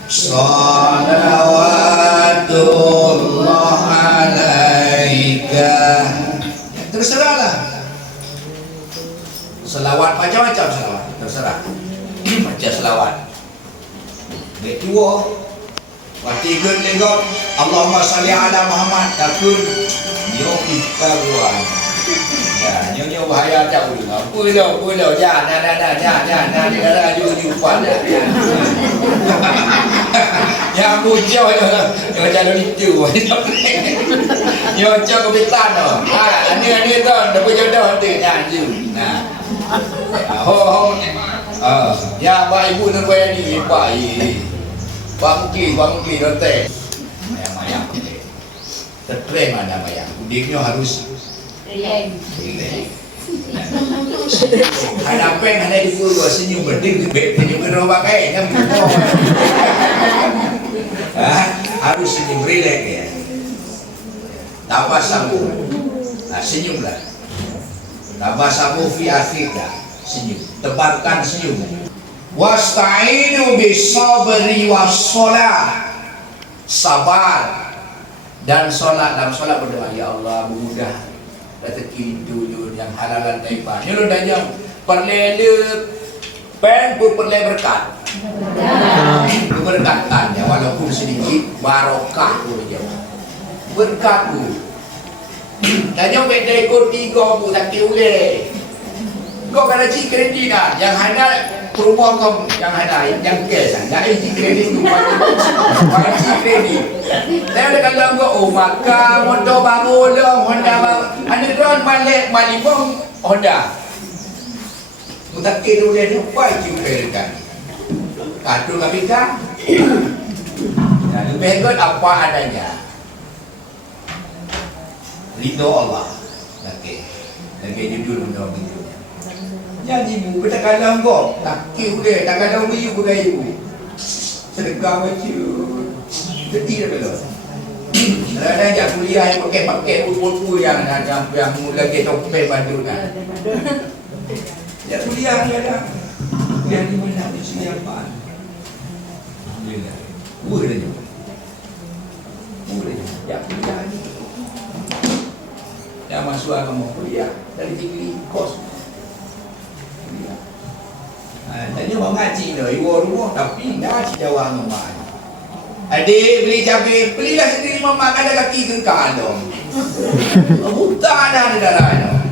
Salawatullah alaika. Terserahlah. Selawat macam-macam selawat, terserah. Macam selawat. Betua. Waktu legok Allahumma salli ala Muhammad takun nyo kita buat. Ya, nyo bahaya tak boleh. Pulau jangan jumpa dah. Yang bujau yo jalan itu. Yo cak kebetan dah. Ani tu dah berjodoh tu nyanyi. Nah. Ya Pak Ibu Nurbayani, Pak Muki dote. Mayang. Tertrem ada mayang. Udiknya harus relax. Ada pen ada di pulau senyum berdiri senyum berubah kayak harus senyum relax ya. Tabasamu. Nah, senyumlah. Tabasamu fi akhirah. Senyum. Tebarkan senyum. Wasta'inu bis-sabri was-shalah. Sabar dan solat. Dalam solat berdoa, ya Allah mudah rezeki dulu yang halalan taiban. Ni lu dah yang perlele pen pun perle berkat. Keberkatan ya walaupun sedikit barokah tu dia. Berkat tu. Dan yang beda ikut 3 pun tak boleh. Kau kena cik kredit dah. Yang ada rumah kau yang ada yang cash dah. Yang cik kredit tu pakai cik kredit. Saya ada kalau kau maka motor baru dah Honda baru. Ada drone balik Malibong Honda. Mutak dulu dia lupa cik kredit kan. Kartu kapita. Ya, lebih ikut apa adanya. Ridho Allah. Okey. Lagi judul undang itu. Jangan ibu, kita kalah kau. Tak boleh, tak kalah ibu bukan ibu. Sedekah wajib. Jadi dah belum. Ada yang kuliah yang pakai buku yang lagi topeng bantu kan. Ya kuliah dia ada. Kuliah di mana di sini apa? Alhamdulillah. Boleh. Ya kuliah ni. Ya masuk kamu kuliah dari tinggi kos. Tanya mau ngaji dah, ibu rumah tapi ngaji Jawa rumah. Adik beli cabai, belilah sendiri mama ada kaki kengkang dong. Buta ada darah.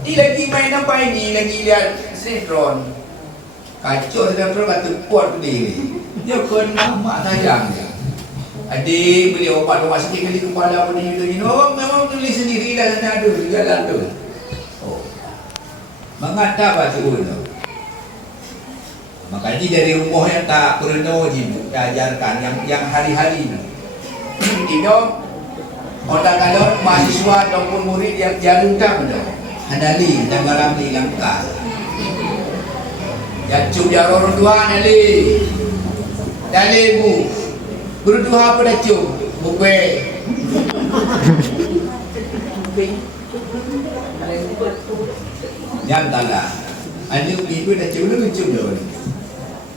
Ni lagi main apa ini, lagi lihat sinetron. Kacau sinetron batu kuat berdiri. Dia kena mak sayang dia. Adik beli obat rumah sakit kali kepala apa ni itu. Oh memang tulis sendiri dah sana ada jalan tu. Oh. Mengata batu tu. Makanya dari rumah yang tak pernah diajarkan yang hari-hari ni. Hidup orang kalau mahasiswa ataupun murid yang jarum tak benda. Handali dan garamli langkah. Yang cum jaror dua handali. dan ibu berdua pada cium bukan nyatalah ada ibu dah cium dulu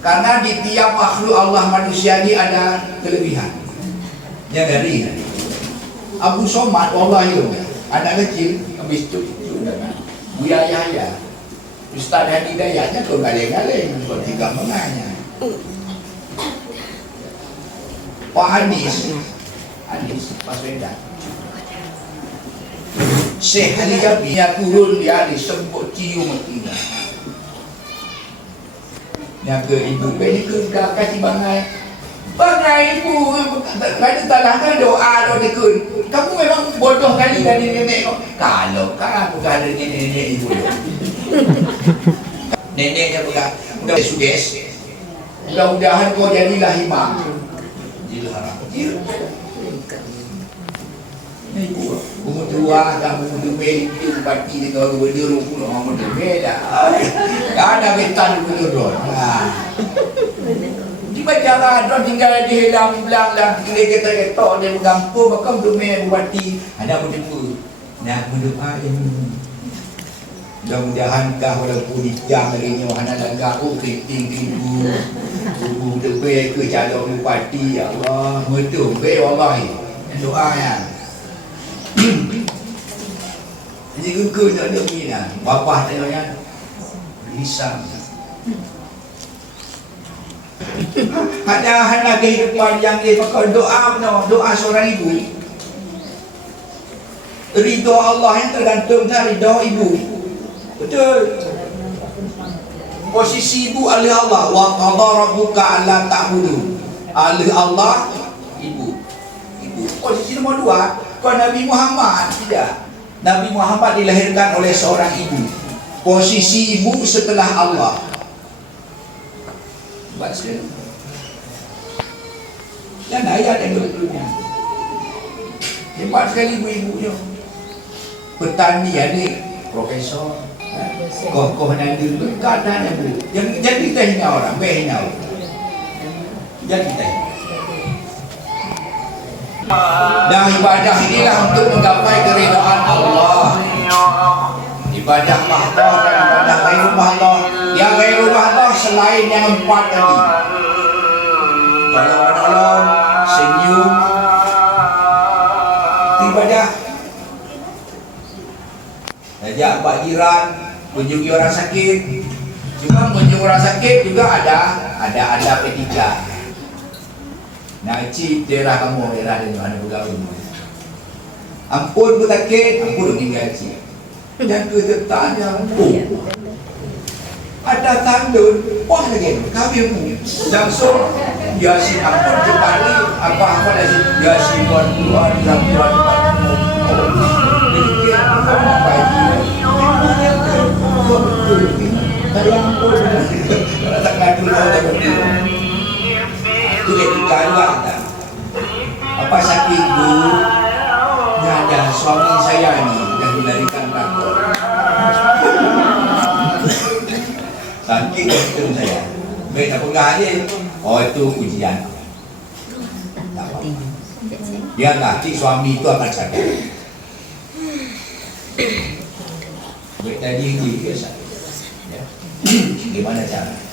karena di tiap makhluk Allah manusia ini ada kelebihan yang dari Abu Somad wallahi anak kecil habis tu sudah kan Buya Yahya Ustaz Hadi Dayatnya kau galeng-galeng kau tiga menanya Pak Hadis Paswedan Syekh Ali Jabi yang turun dia disebut cium matinya yang ke ibu ini ke kasih bangai ibu kata talangkan doa dekun kamu memang bodoh kali dari nenek kalau kan aku ada nenek ibu neneknya udah sudes mudah-mudahan kau jadilah imam jilharap ibu umur tua kamu dumel itu bati dengan berdiri pun umur beda ada betan berdiri baca don tinggal di helang belang dan kira ketok dia bergampur maka dumel bupati ada berdebu nak berdoa mudah-mudahan kah walaupun dijam darinya wahana langgar kriting ibu tebel ke calon bupati ya Allah betul wallahi doa ya jadi gugur nak duk ni lah bapa tengoknya risam ada kehidupan yang dia pakai doa doa seorang ibu ridho Allah yang tergantung dari ridho ibu betul posisi ibu alih Allah wa qadha rabbuka alla ta'budu alih Allah ibu posisi nomor 2 kalau Nabi Muhammad tidak Nabi Muhammad dilahirkan oleh seorang ibu posisi ibu setelah Allah buat sekali dan ayat yang berikutnya hebat sekali ibu-ibunya petani ni profesor kokoh nanti keadaan yang jadi kita hina orang hina orang jadi kita hina dan ibadah inilah untuk menggapai keridhaan Allah ibadah mahdoh dan ibadah ghairul mahdoh yang ghairul mahdoh selain yang 4 tadi tolong senyum ibadah ajak pak jiran kunjungi orang sakit juga kunjungi orang sakit juga ada P3 nak cip daerah kamu daerah di mana bergaul ampun pun sakit ampun tinggal cip yang ketetanya ada tandun wah lagi kami pun langsung Yasin ampun kembali apa Yasin Yasin buat buat itu etika juga apa sakit ibu ada suami saya ini yang dilarikan kantor sakit jantung saya baik tak pegang aja oh itu ujian dia nanti suami itu akan sadar baik tadi ini biasa gimana cara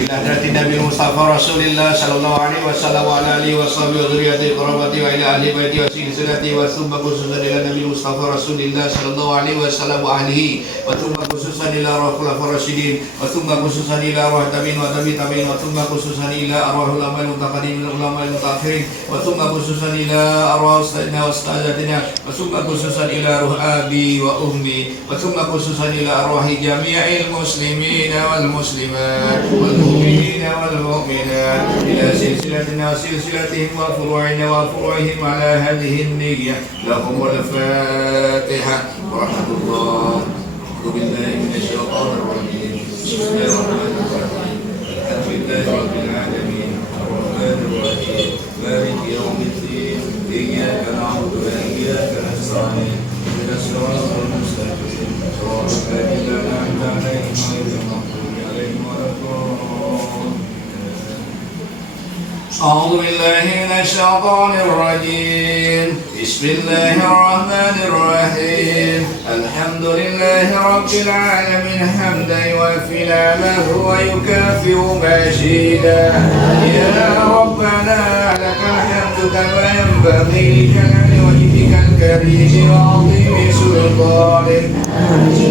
إلى حضرة النبي المصطفى رسول الله صلى الله عليه وسلم وعلى آله وصحبه وذريته قرابته وإلى أهل بيته وسلسلته وثم خصوصا إلى النبي المصطفى رسول الله صلى الله عليه وسلم وأهله وثم خصوصا إلى أرواح الخلفاء الراشدين وثم خصوصا إلى أرواح التابعين وتابعين وثم خصوصا إلى أرواح العلماء المتقدمين والعلماء المتأخرين وثم خصوصا إلى أرواح أستاذنا وأستاذاتنا وثم خصوصا إلى روح أبي وأمي وثم خصوصا إلى أرواح جميع المسلمين والمسلمات والمؤمنين والمؤمنات إلى سلسلتنا وسلسلتهم وفروعنا وفروعهم على هذه النية لهم الفاتحة ورحمة الله بالله من الشيطان الرجيم بسم الله الرحمن الرحيم الحمد لله رب العالمين الرحمن الرحيم مالك يوم الدين إياك نعبد وإياك نستعين اهدنا الصراط المستقيم صراط الذين أنعمت عليهم غير المغضوب عليهم ولا الضالين أعوذ بالله من الشيطان الرجيم بسم الله الرحمن الرحيم الحمد لله رب العالمين حمدا يوافي نعمه ويكافئ مزيدا يا ربنا لك الحمد كما ينبغي لجلال وجهك الكريم وعظيم سلطانك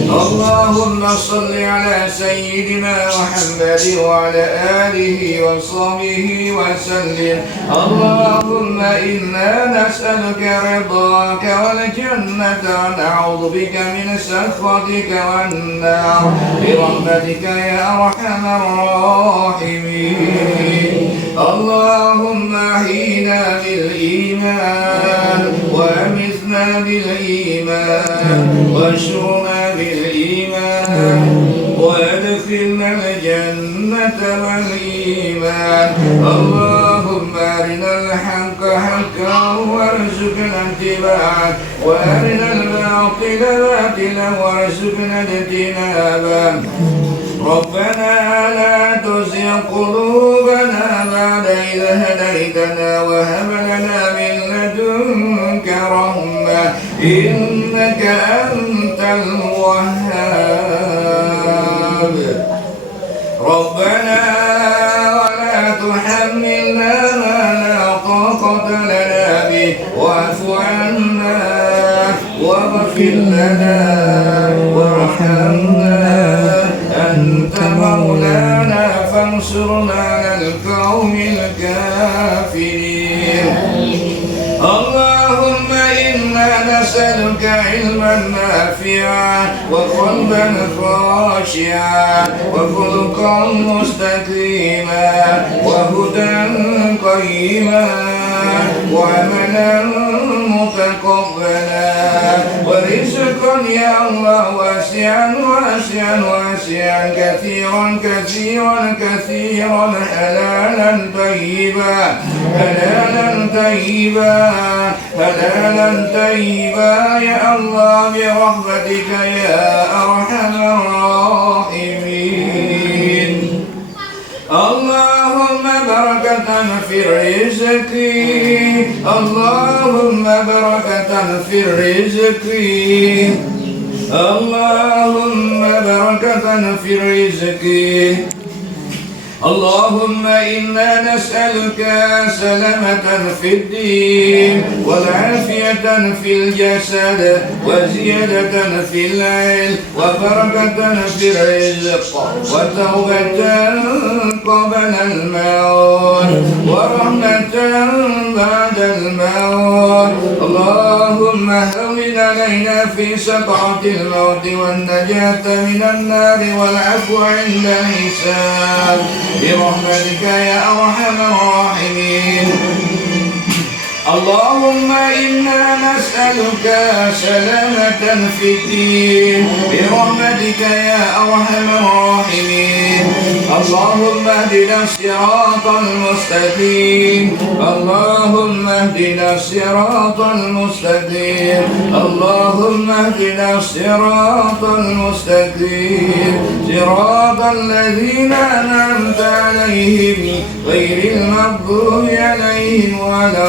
اللهم صل على سيدنا محمد وعلى آله وصحبه وسلم اللهم إنا نسألك رضاك والجنة ونعوذ بك من سخطك والنار برحمتك يا أرحم الراحمين اللهم أحينا بالإيمان وأمتنا بالإيمان واشرنا بالإيمان وادخلنا الجنة والإيمان اللهم أرنا الحق حقا وارزقنا اتباعه وأرنا الباطل باطلا وارزقنا اجتنابه ربنا لا تزغ قلوبنا بعد إذ هديتنا وهب لنا من لدنك رحمة إنك أنت الوهاب ربنا ولا تحملنا ما لا طاقة لنا به واعف عنا واغفر لنا وارحمنا أنت مولانا فانصرنا على القوم الكافرين اللهم إنا نسألك علما نافعا وقلبا خاشعا وخلقا مستقيما وهدى قيما وعملا متقبلا ورزقا يا الله واسعا واسعا واسعا كثيرا كثيرا كثيرا حلالا طيبا حلالا طيبا حلالا طيبا يا الله برحمتك يا أرحم الراحمين اللهم بركة في الرزق اللهم بركة في الرزق اللهم بركة في الرزق اللهم إنا نسألك سلامة في الدين والعافية في الجسد وزيادة في العلم وبركة في الرزق وتوبة قبل الموت ورحمة بعد الموت اللهم هون علينا في سقعة الموت والنجاة من النار والعفو عند الحساب برحمتك يا أرحم الراحمين اللهم إنا نسألك سلامة في الدين برحمتك يا أرحم الراحمين اللهم اهدنا الصراط المستقيم اللهم اهدنا الصراط المستقيم اللهم اهدنا الصراط المستقيم صراط الذين أنعمت عليهم غير المغضوب عليهم ولا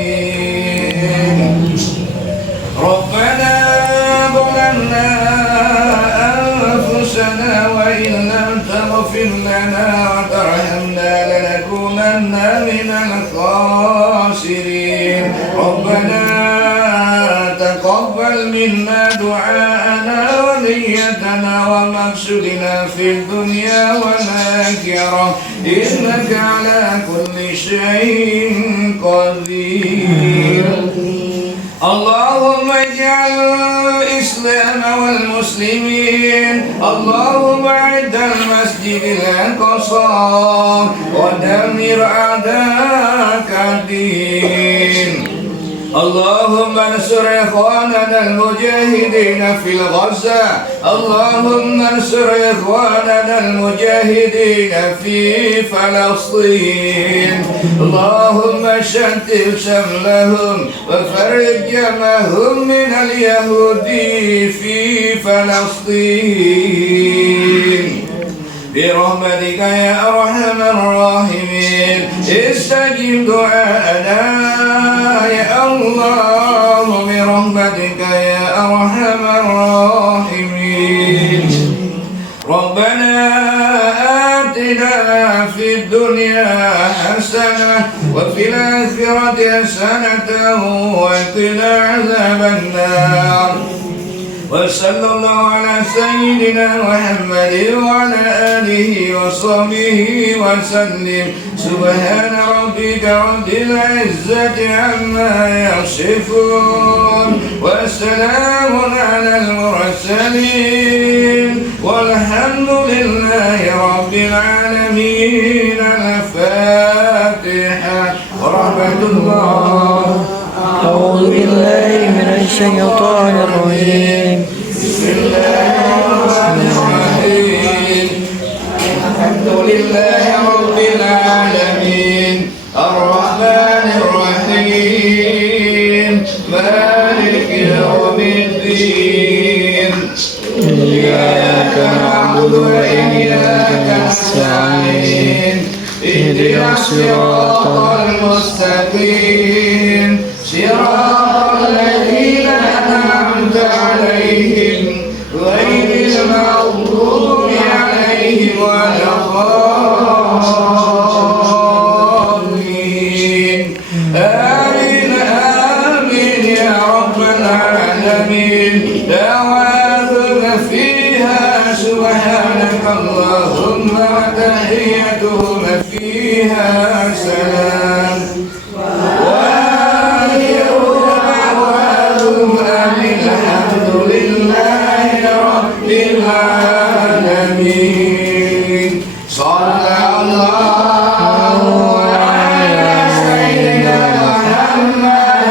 الضالين ربنا ظلمنا أنفسنا وإن لم تغفر لنا وترحمنا لنكونن من الخاسرين ربنا تقبل منا دعاءنا ونيتنا ومقصدنا في الدنيا والآخرة إنك على كل شيء قدير اللهم اجعل الإسلام والمسلمين اللهم أعد المسجد الأقصى ودمر أعداءك الدين اللهم انصر إخواننا المجاهدين في غزة اللهم انصر إخواننا المجاهدين في فلسطين اللهم شتت شملهم وفرج جمعهم من اليهود في فلسطين برحمتك يا أرحم الراحمين استجب دعاءنا يا الله برحمتك يا أرحم الراحمين ربنا آتنا في الدنيا حسنة وفي الآخرة حسنة وقنا عذاب النار وصلى الله على سيدنا محمد وعلى آله وصحبه وسلم سبحان ربك رب العزة عما يصفون وسلام على المرسلين والحمد لله رب العالمين الفاتحة ورحمة الله أعوذ بالله من الشيطان الرجيم بسم الله الرحمن الرحيم الحمد لله رب العالمين الرحمن الرحيم مالك يوم الدين إياك نعبد وإياك نستعين اهدنا الصراط المستقيم صراط الذين أنعمت عليهم غير المغضوب عليهم ولا الضالين آمين آمين يا رب العالمين دعواتنا فيها سبحانك اللهم وتحيتهم فيها سلام الحمد لله رب العالمين صلى الله على سيدنا محمد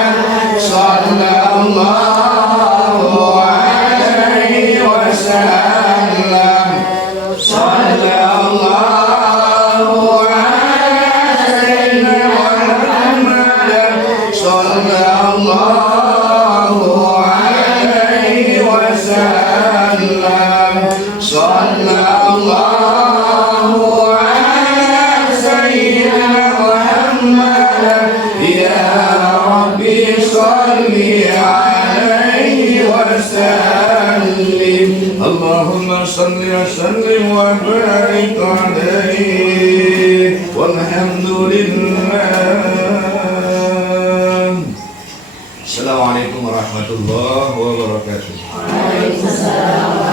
صلى الله عليه وسلم صلى الله على سيدنا محمد صلى الله عليه وسلم صلى الله على سيدنا محمد يا ربي صل عليه وسلم اللهم صل وسلم وبارك عليه والحمد لله. Assalamualaikum warahmatullahi wabarakatuh. Waalaikumsalam.